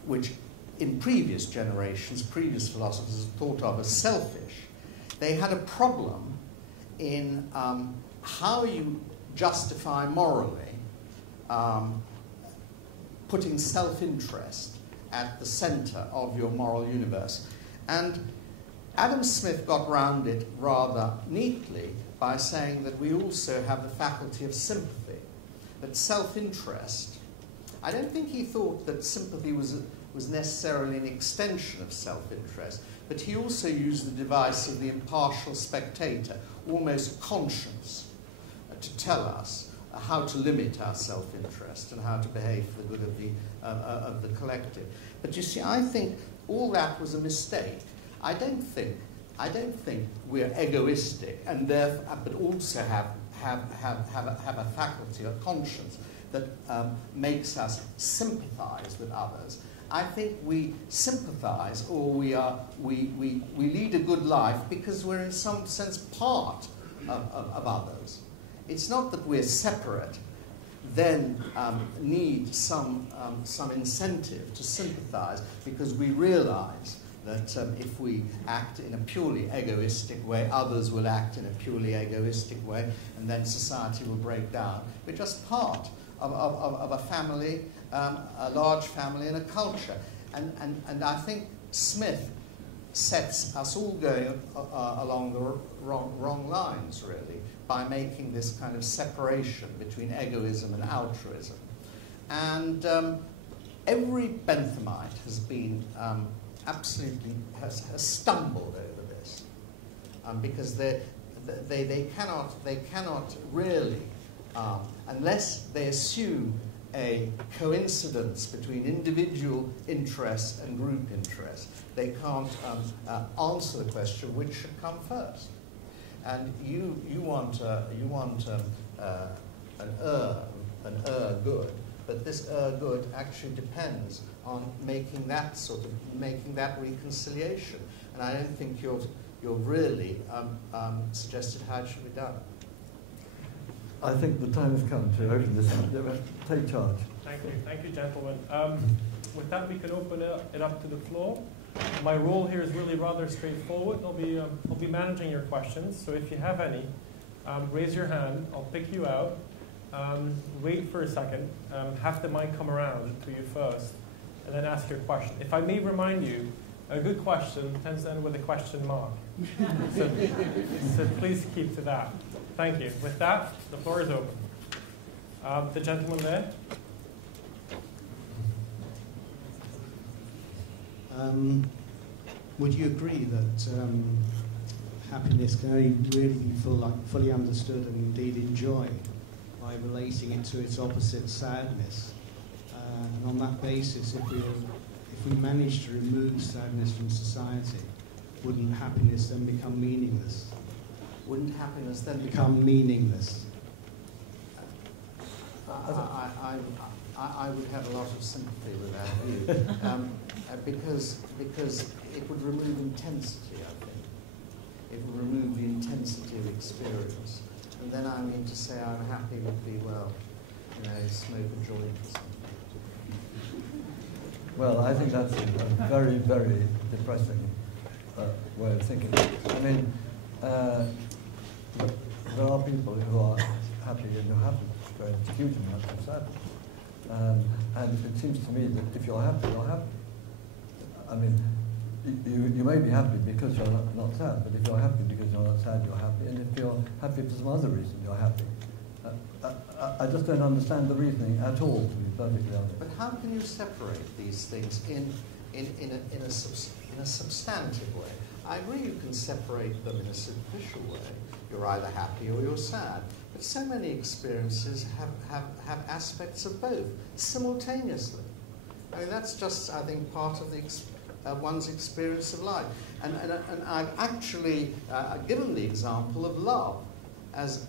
which in previous generations, previous philosophers thought of as selfish, they had a problem in how you justify morally putting self-interest at the center of your moral universe. And Adam Smith got round it rather neatly by saying that we also have the faculty of sympathy, that self-interest, I don't think he thought that sympathy was necessarily an extension of self-interest, but he also used the device of the impartial spectator, almost conscience, to tell us how to limit our self-interest and how to behave for the good of the collective. But you see, I think all that was a mistake. I don't think we're egoistic, and therefore, but also have a faculty of conscience that makes us sympathise with others. I think we sympathise, or we lead a good life because we're in some sense part of others. It's not that we're separate, then need some incentive to sympathise, because we realise that if we act in a purely egoistic way, others will act in a purely egoistic way, and then society will break down. We're just part of a family, a large family, and a culture. And I think Smith sets us all going along the wrong lines, really, by making this kind of separation between egoism and altruism. And every Benthamite has been absolutely has stumbled over this, because they cannot really, unless they assume a coincidence between individual interests and group interests, they can't answer the question which should come first. And you want an good, but this good actually depends on making that reconciliation. And I don't think you've really suggested how it should be done. I think the time has come to open this up. Take charge. Thank you, gentlemen. With that, we can open it up to the floor. My role here is really rather straightforward. I'll be managing your questions. So if you have any, raise your hand. I'll pick you out. Wait for a second. Have the mic come around to you first, and then ask your question. If I may remind you, a good question tends to end with a question mark. So please keep to that. Thank you. With that, the floor is open. The gentleman there. Would you agree that happiness can only really be fully understood and indeed enjoyed by relating it to its opposite, sadness? And on that basis, if we manage to remove sadness from society, wouldn't happiness then become meaningless? Wouldn't happiness then become meaningless? I would have a lot of sympathy with that view, because it would remove intensity, I think. It would remove the intensity of experience. And then I mean to say I'm happy would be, well, smoke a joint or something. Well, I think that's a very, very depressing way of thinking. I mean, there are people who are happy and who haven't experienced huge amounts of sadness. And it seems to me that if you're happy, you're happy. I mean, you may be happy because you're not sad, but if you're happy because you're not sad, you're happy. And if you're happy for some other reason, you're happy. I just don't understand the reasoning at all, to be perfectly honest. But how can you separate these things in a substantive way? I agree you can separate them in a superficial way. You're either happy or you're sad. But so many experiences have aspects of both simultaneously. I mean, that's just, I think, part of one's experience of life. And I've actually given the example of love as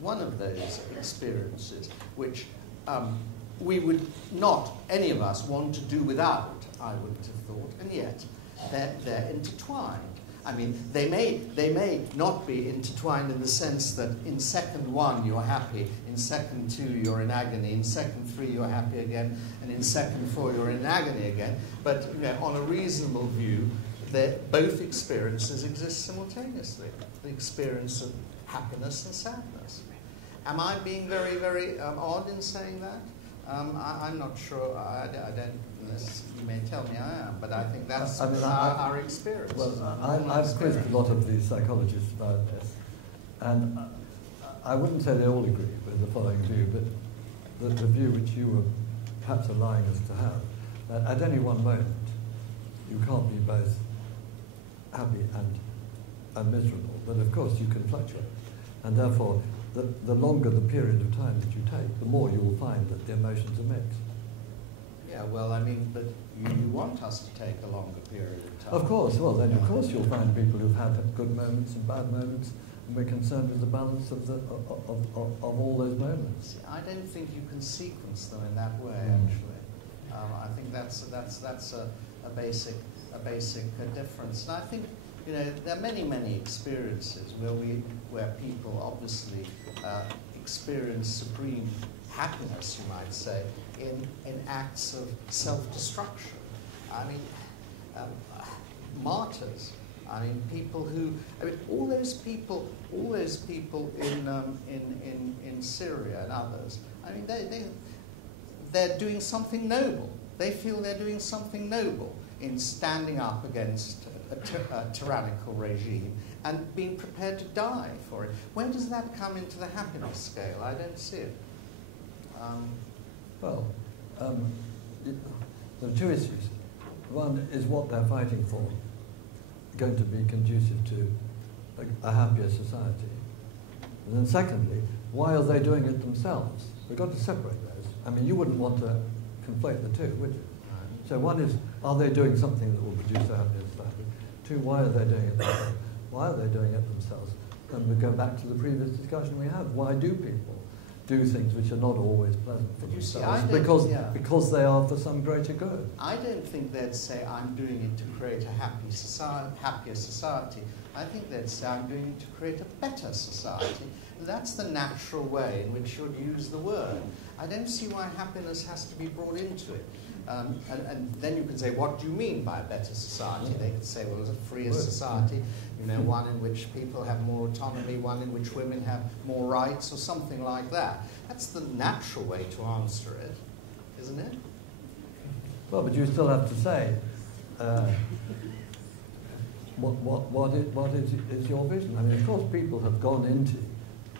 one of those experiences which we would not, any of us, want to do without, I wouldn't have thought, and yet they're intertwined. I mean, they may not be intertwined in the sense that in second one you're happy, in second two you're in agony, in second three you're happy again, and in second four you're in agony again. But on a reasonable view, both experiences exist simultaneously. The experience of happiness and sadness. Am I being very, very odd in saying that? I'm not sure. I don't. You may tell me I am, but I think that's our experience. Well, I've quizzed a lot of these psychologists about this, and I wouldn't say they all agree with the following view, but the view which you were perhaps allowing us to have, that at any one moment you can't be both happy and miserable, but of course you can fluctuate, and therefore the longer the period of time that you take, the more you will find that the emotions are mixed. Yeah, well, I mean, but you want us to take a longer period of time. Of course, well then of course you'll find people who've had good moments and bad moments, and we're concerned with the balance of all those moments. I don't think you can sequence them in that way, actually. I think that's a basic difference. And I think there are many experiences where people obviously experience supreme happiness, you might say, in acts of self-destruction. I mean, martyrs. I mean, people who. I mean, all those people in Syria and others. I mean, they're doing something noble. They feel they're doing something noble in standing up against a tyrannical regime and being prepared to die for it. When does that come into the happiness scale? I don't see it. Well, there are two issues. One is what they're fighting for going to be conducive to a happier society. And then secondly, why are they doing it themselves? We've got to separate those. I mean, you wouldn't want to conflate the two, would you? So one is, are they doing something that will produce a happier society? Two, why are they doing it themselves? Why are they doing it themselves? And we go back to the previous discussion we had. Why do people do things which are not always pleasant for themselves? Because they are for some greater good. I don't think they'd say, I'm doing it to create a happier society. I think they'd say, I'm doing it to create a better society. That's the natural way in which you'd use the word. I don't see why happiness has to be brought into it. And then you can say, what do you mean by a better society? They could say, well, it's a freer society, one in which people have more autonomy, one in which women have more rights, or something like that. That's the natural way to answer it, isn't it? Well, but you still have to say, what is your vision? I mean, of course, people have gone into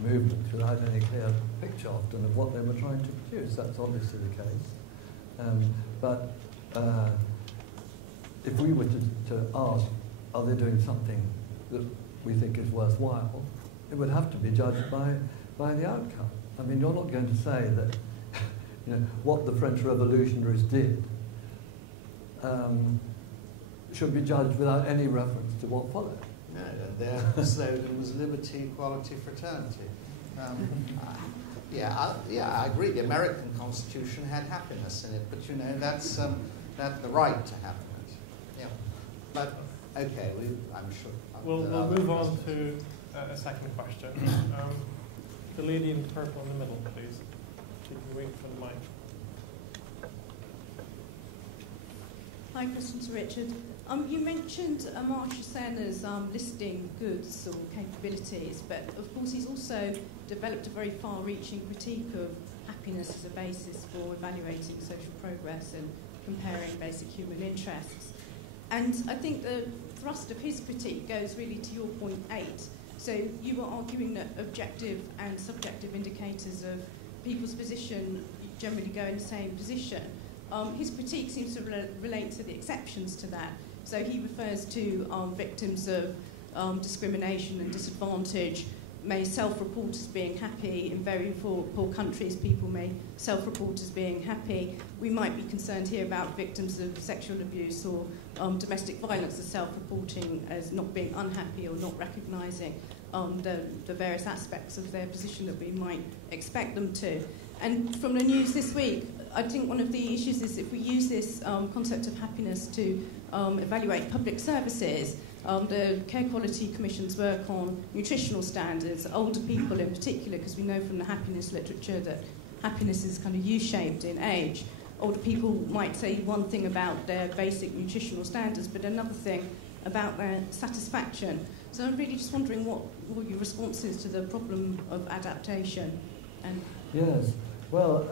movements without any clear picture often of what they were trying to produce. That's obviously the case. But if we were to ask, are they doing something that we think is worthwhile, it would have to be judged by the outcome. I mean, you're not going to say that what the French revolutionaries did should be judged without any reference to what followed. No, their slogan was liberty, equality, fraternity. I agree. The American Constitution had happiness in it, but that's the right to happiness. Yeah, but okay, I'm sure. We'll move on to a second question. The lady in purple in the middle, please. Can you wait for the mic? Hi, question to Richard. You mentioned Amartya Sen's listing goods or capabilities, but of course he's also developed a very far-reaching critique of happiness as a basis for evaluating social progress and comparing basic human interests. And I think the thrust of his critique goes really to your point 8. So you were arguing that objective and subjective indicators of people's position generally go in the same position. His critique seems to relate to the exceptions to that. So he refers to victims of discrimination and disadvantage may self-report as being happy. In very poor countries, people may self-report as being happy. We might be concerned here about victims of sexual abuse or domestic violence as self-reporting as not being unhappy or not recognising the various aspects of their position that we might expect them to. And from the news this week, I think one of the issues is if we use this concept of happiness to evaluate public services, the Care Quality Commission's work on nutritional standards, older people in particular, because we know from the happiness literature that happiness is kind of U-shaped in age. Older people might say one thing about their basic nutritional standards, but another thing about their satisfaction. So I'm really just wondering what your response is to the problem of adaptation. And yes, well,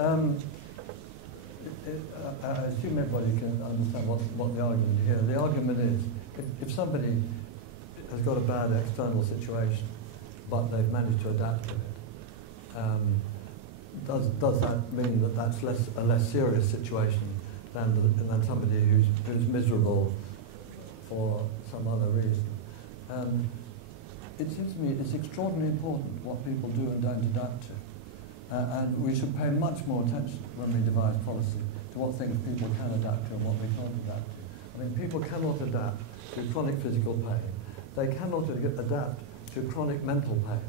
I assume everybody can understand what the argument here. The argument is, if somebody has got a bad external situation, but they've managed to adapt to it, does that mean that that's a less serious situation than somebody who's miserable for some other reason? It seems to me it's extraordinarily important what people do and don't adapt to. And we should pay much more attention when we devise policy to what things people can adapt to and what we can't adapt to. I mean, people cannot adapt to chronic physical pain. They cannot adapt to chronic mental pain,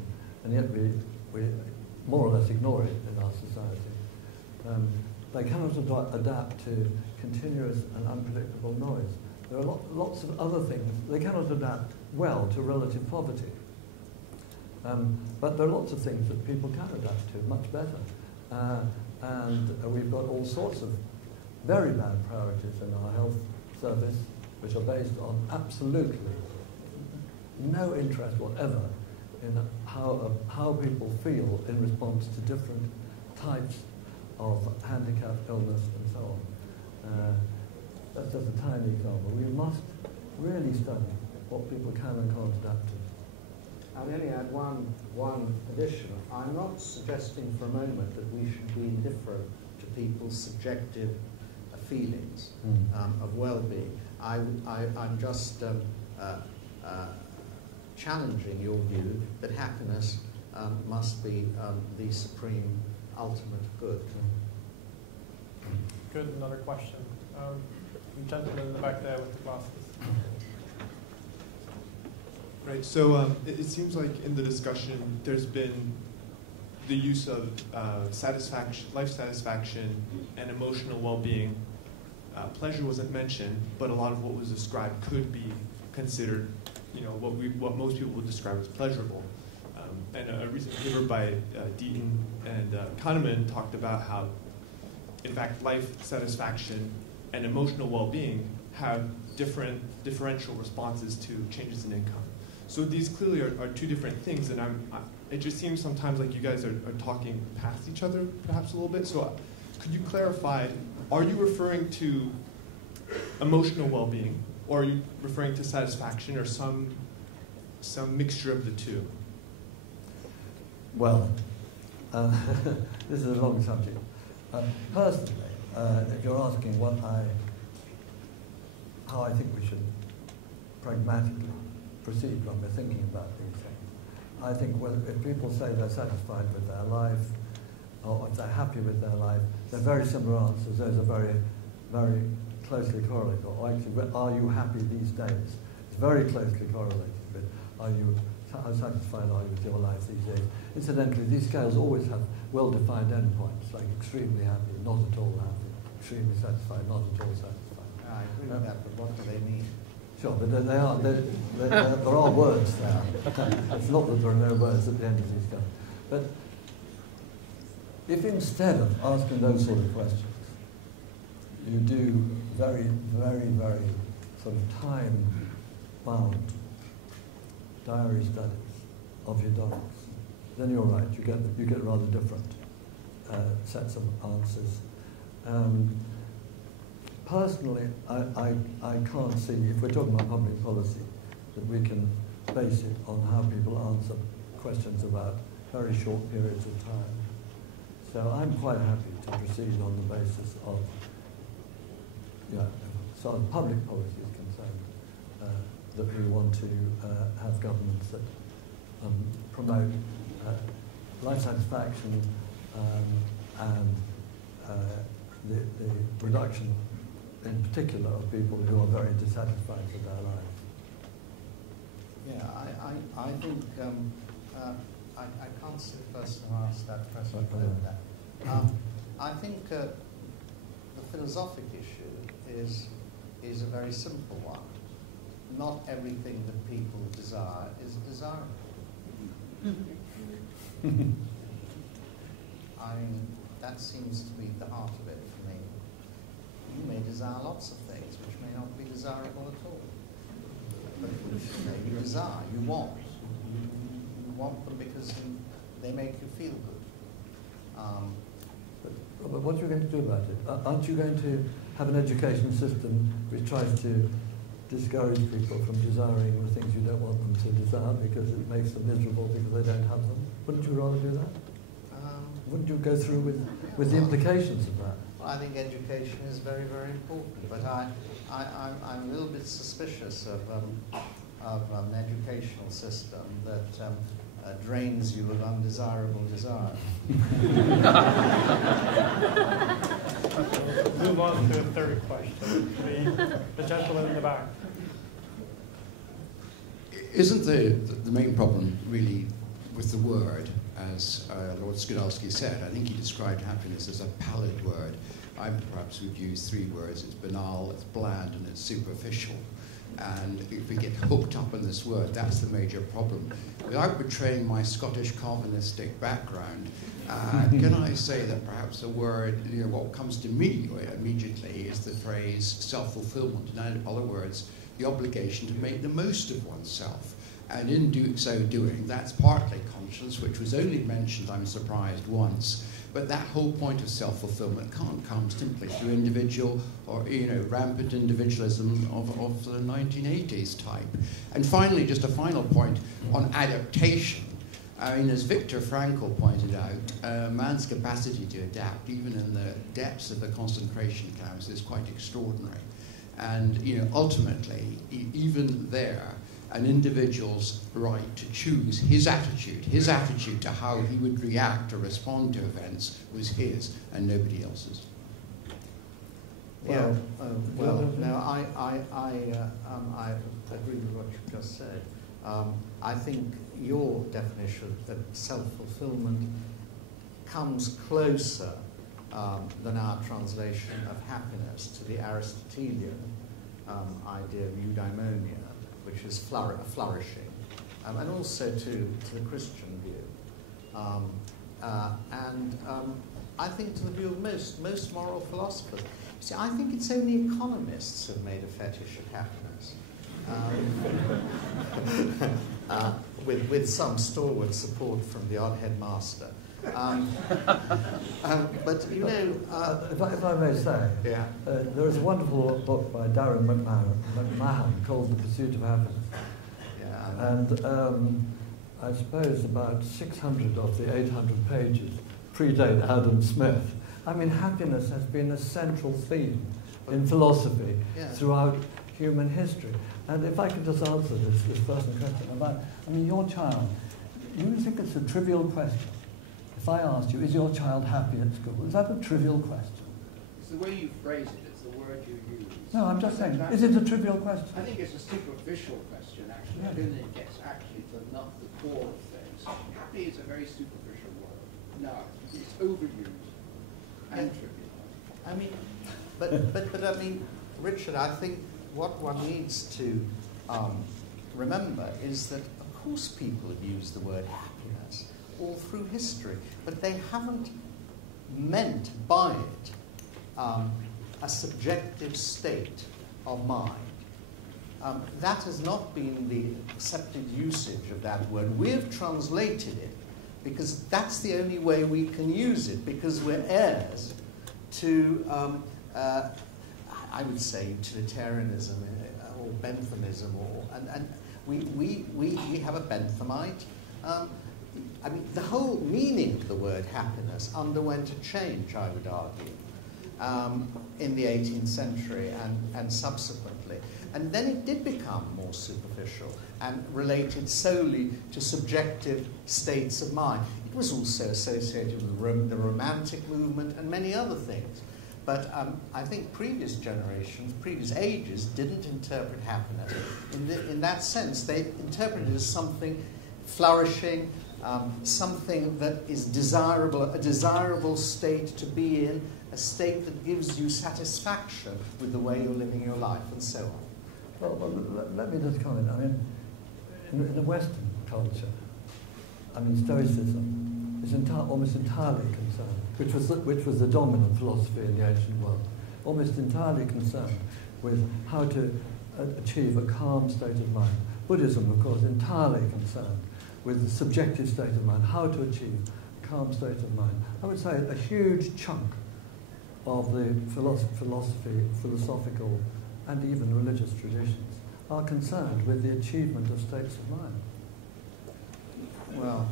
and yet we more or less ignore it in our society. They cannot adapt to continuous and unpredictable noise. There are lots of other things. They cannot adapt well to relative poverty. But there are lots of things that people can adapt to much better. And we've got all sorts of very bad priorities in our health service, which are based on absolutely no interest whatever in how people feel in response to different types of handicap, illness, and so on. That's just a tiny example. We must really study what people can and can't adapt to. I'll only add one addition. I'm not suggesting for a moment that we should be indifferent to people's subjective feelings of well-being. I'm just challenging your view that happiness must be the supreme, ultimate good. Good. Another question. Gentleman in the back there with the glasses. Right, so it seems like in the discussion there's been the use of satisfaction, life satisfaction, and emotional well-being. Pleasure wasn't mentioned, but a lot of what was described could be considered, what most people would describe as pleasurable. And a recent paper by Deaton and Kahneman talked about how, in fact, life satisfaction and emotional well-being have differential responses to changes in income. So these clearly are two different things, and it just seems sometimes like you guys are talking past each other perhaps a little bit. So could you clarify, are you referring to emotional well-being, or are you referring to satisfaction, or some mixture of the two? Well, this is a long subject. Personally, if you're asking how I think we should pragmatically proceed when we're thinking about these things, I think if people say they're satisfied with their life, or if they're happy with their life, they're very similar answers. Those are very, very closely correlated. Or actually, are you happy these days? It's very closely correlated with how satisfied are you with your life these days. Incidentally, these scales always have well-defined endpoints, like extremely happy, not at all happy, extremely satisfied, not at all satisfied. I agree with that, but what do they mean? Sure, but there are words there. It's not that there are no words at the end of these scales. But if instead of asking those sort of questions, you do very, very, very sort of time-bound diary studies of your dogs, then you're right. You get rather different sets of answers. Personally, I can't see, if we're talking about public policy, that we can base it on how people answer questions about very short periods of time. So I'm quite happy to proceed on the basis of, as far as public policy is concerned, that we want to have governments that promote life satisfaction and the reduction, in particular, of people who are very dissatisfied with their lives. Yeah, I think I can't see the person who asked that question. I think the philosophic issue is a very simple one. Not everything that people desire is desirable. I mean, that seems to be the heart of it for me. You may desire lots of things which may not be desirable at all, but which you desire, you want. You want them because they make you feel good. But what are you going to do about it? Aren't you going to have an education system which tries to discourage people from desiring the things you don't want them to desire because it makes them miserable because they don't have them? Wouldn't you rather do that? Wouldn't you go through with the implications of that? Well, I think education is very, very important, but I'm a little bit suspicious of an educational system that drains you of undesirable desire. Move on to a third question. The gentleman in the back. Isn't the main problem really with the word, as Lord Skidelsky said? I think he described happiness as a pallid word. I perhaps would use three words. It's banal, it's bland, and it's superficial. And if we get hooked up in this word, that's the major problem. Without betraying my Scottish Calvinistic background, can I say that perhaps the word, what comes to me immediately is the phrase self-fulfillment. In other words, the obligation to make the most of oneself. And in so doing, that's partly conscience, which was only mentioned, I'm surprised, once. But that whole point of self-fulfillment can't come simply through individual or, rampant individualism of the 1980s type. And finally, just a final point on adaptation. I mean, as Viktor Frankl pointed out, man's capacity to adapt, even in the depths of the concentration camps, is quite extraordinary. And, ultimately, even there, an individual's right to choose his attitude to how he would react or respond to events was his and nobody else's. No, I agree with what you just said. I think your definition of self-fulfillment comes closer than our translation of happiness to the Aristotelian idea of eudaimonia, which is flourishing, and also to the Christian view. I think to the view of most moral philosophers. See, I think it's only economists who've made a fetish of happiness. With some stalwart support from the odd headmaster. But, you know... if I may say, yeah. There is a wonderful book by Darren McMahon called The Pursuit of Happiness. Yeah, and I suppose about 600 of the 800 pages predate Adam Smith. I mean, happiness has been a central theme in philosophy throughout human history. And if I could just answer this person question about, I mean, your child, you think it's a trivial question? If I asked you, is your child happy at school? Is that a trivial question? It's the way you phrase it, it's the word you use. No, I'm just saying, is it a trivial question? I think it's a superficial question, actually. I don't think it gets actually to not the core of things. Happy is a very superficial word. No, it's overused and trivial. I mean, but I mean, Richard, I think what one needs to remember is that, of course, people have used the word happiness all through history, but they haven't meant by it a subjective state of mind. That has not been the accepted usage of that word. We've translated it because that's the only way we can use it, because we're heirs to, I would say, utilitarianism or Benthamism, and we have a Benthamite. I mean, the whole meaning of the word happiness underwent a change, I would argue, in the 18th century and subsequently. And then it did become more superficial and related solely to subjective states of mind. It was also associated with the Romantic movement and many other things. But I think previous generations, previous ages, didn't interpret happiness in that sense. They interpreted it as something flourishing, something that is desirable, a desirable state to be in, a state that gives you satisfaction with the way you're living your life, and so on. Well, let me just comment. I mean, in the Western culture, I mean, Stoicism is almost entirely concerned, which was the dominant philosophy in the ancient world, almost entirely concerned with how to achieve a calm state of mind. Buddhism, of course, entirely concerned with the subjective state of mind, how to achieve a calm state of mind. I would say a huge chunk of the philosophical, and even religious traditions are concerned with the achievement of states of mind. Well,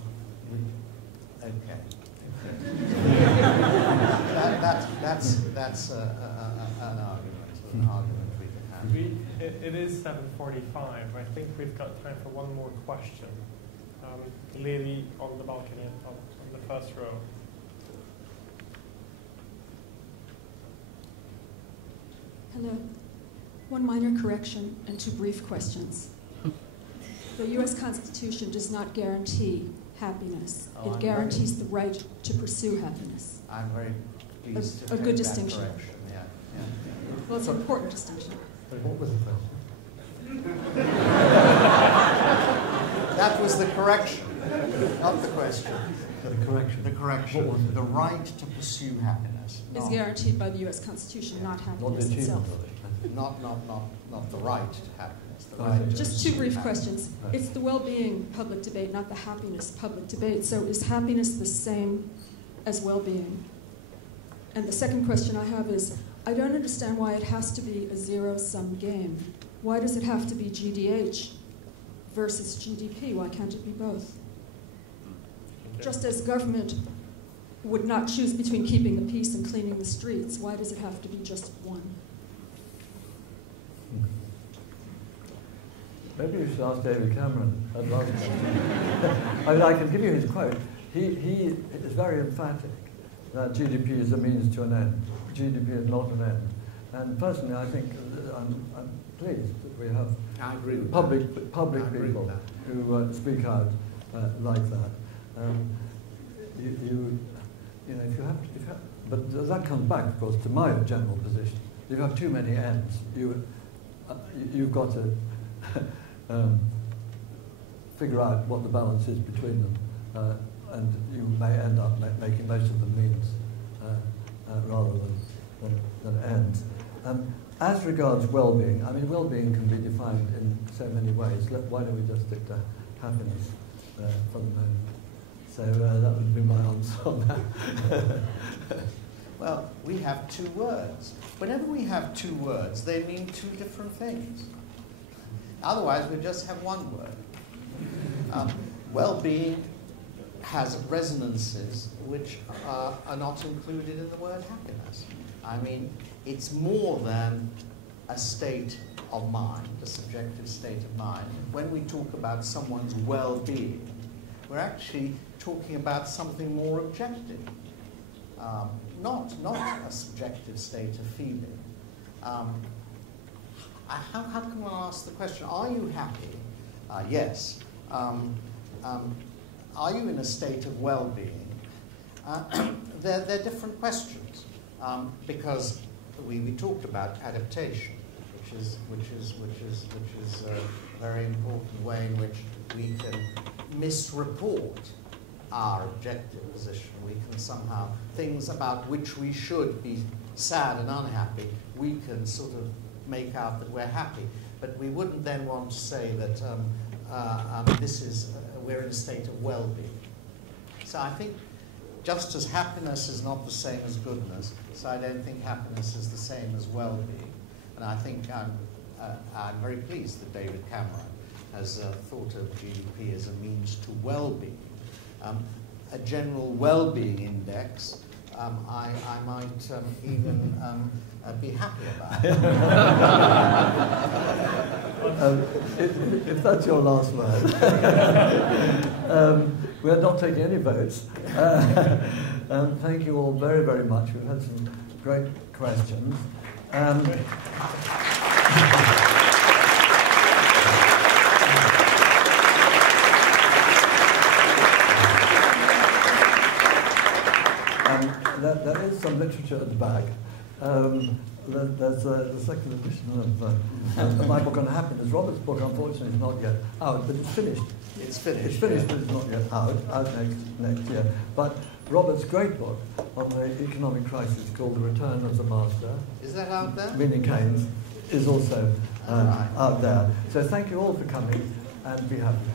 okay. That's an argument we can have. It is 7:45. I think we've got time for one more question. The lady on the balcony on the first row. Hello. One minor correction and two brief questions. The U.S. Constitution does not guarantee happiness. It guarantees the right to pursue happiness. I'm very pleased to a take good that distinction. correction. Yeah. Well, it's an important distinction. What was the question? That was the correction, not the question. The correction. The correction. What was it? The right to pursue happiness. Is guaranteed by the U.S. Constitution, not happiness itself. Not the right to happiness. The Right. right to Just two pursue brief happiness. questions. It's the well-being public debate, not the happiness public debate. So is happiness the same as well-being? And the second question I have is, I don't understand why it has to be a zero-sum game. Why does it have to be GDH versus GDP? Why can't it be both? Just as government would not choose between keeping the peace and cleaning the streets, why does it have to be just one? Maybe you should ask David Cameron that last question. I mean, I can give you his quote. He is very emphatic that GDP is a means to an end. GDP is not an end. And personally, I think I'm pleased that we have public people who speak out like that. You know, if you have, but that comes back, of course, to my general position. If you have too many ends, you've got to figure out what the balance is between them, and you may end up making most of them means rather than than ends. As regards well-being, I mean, well-being can be defined in so many ways. Why don't we just stick to happiness for the moment? So that would be my answer on that. Well, we have two words. Whenever we have two words, they mean two different things. Otherwise, we just have one word. Well-being has resonances which are not included in the word happiness. I mean, it's more than a state of mind, a subjective state of mind. When we talk about someone's well-being, we're actually talking about something more objective, not a subjective state of feeling. How can one ask the question, are you happy? Yes. Are you in a state of well-being? They're different questions, because we talked about adaptation, which is a very important way in which we can misreport our objective position. We can somehow, things about which we should be sad and unhappy, we can sort of make out that we're happy. But we wouldn't then want to say that we're in a state of well-being. So I think just as happiness is not the same as goodness, so I don't think happiness is the same as well-being. And I think I'm very pleased that David Cameron has thought of GDP as a means to well-being. A general well-being index, I might even be happy about. If that's your last word. We're not taking any votes. Thank you all very, very much. We've had some great questions. There is some literature at the back. There's the second edition of my book on happiness. Robert's book, unfortunately, is not yet out, but it's finished. It's finished. It's finished, but it's not yet out next year. But Robert's great book on the economic crisis called The Return of the Master. Is that out there? Meaning Keynes, is also out there. So thank you all for coming, and be happy.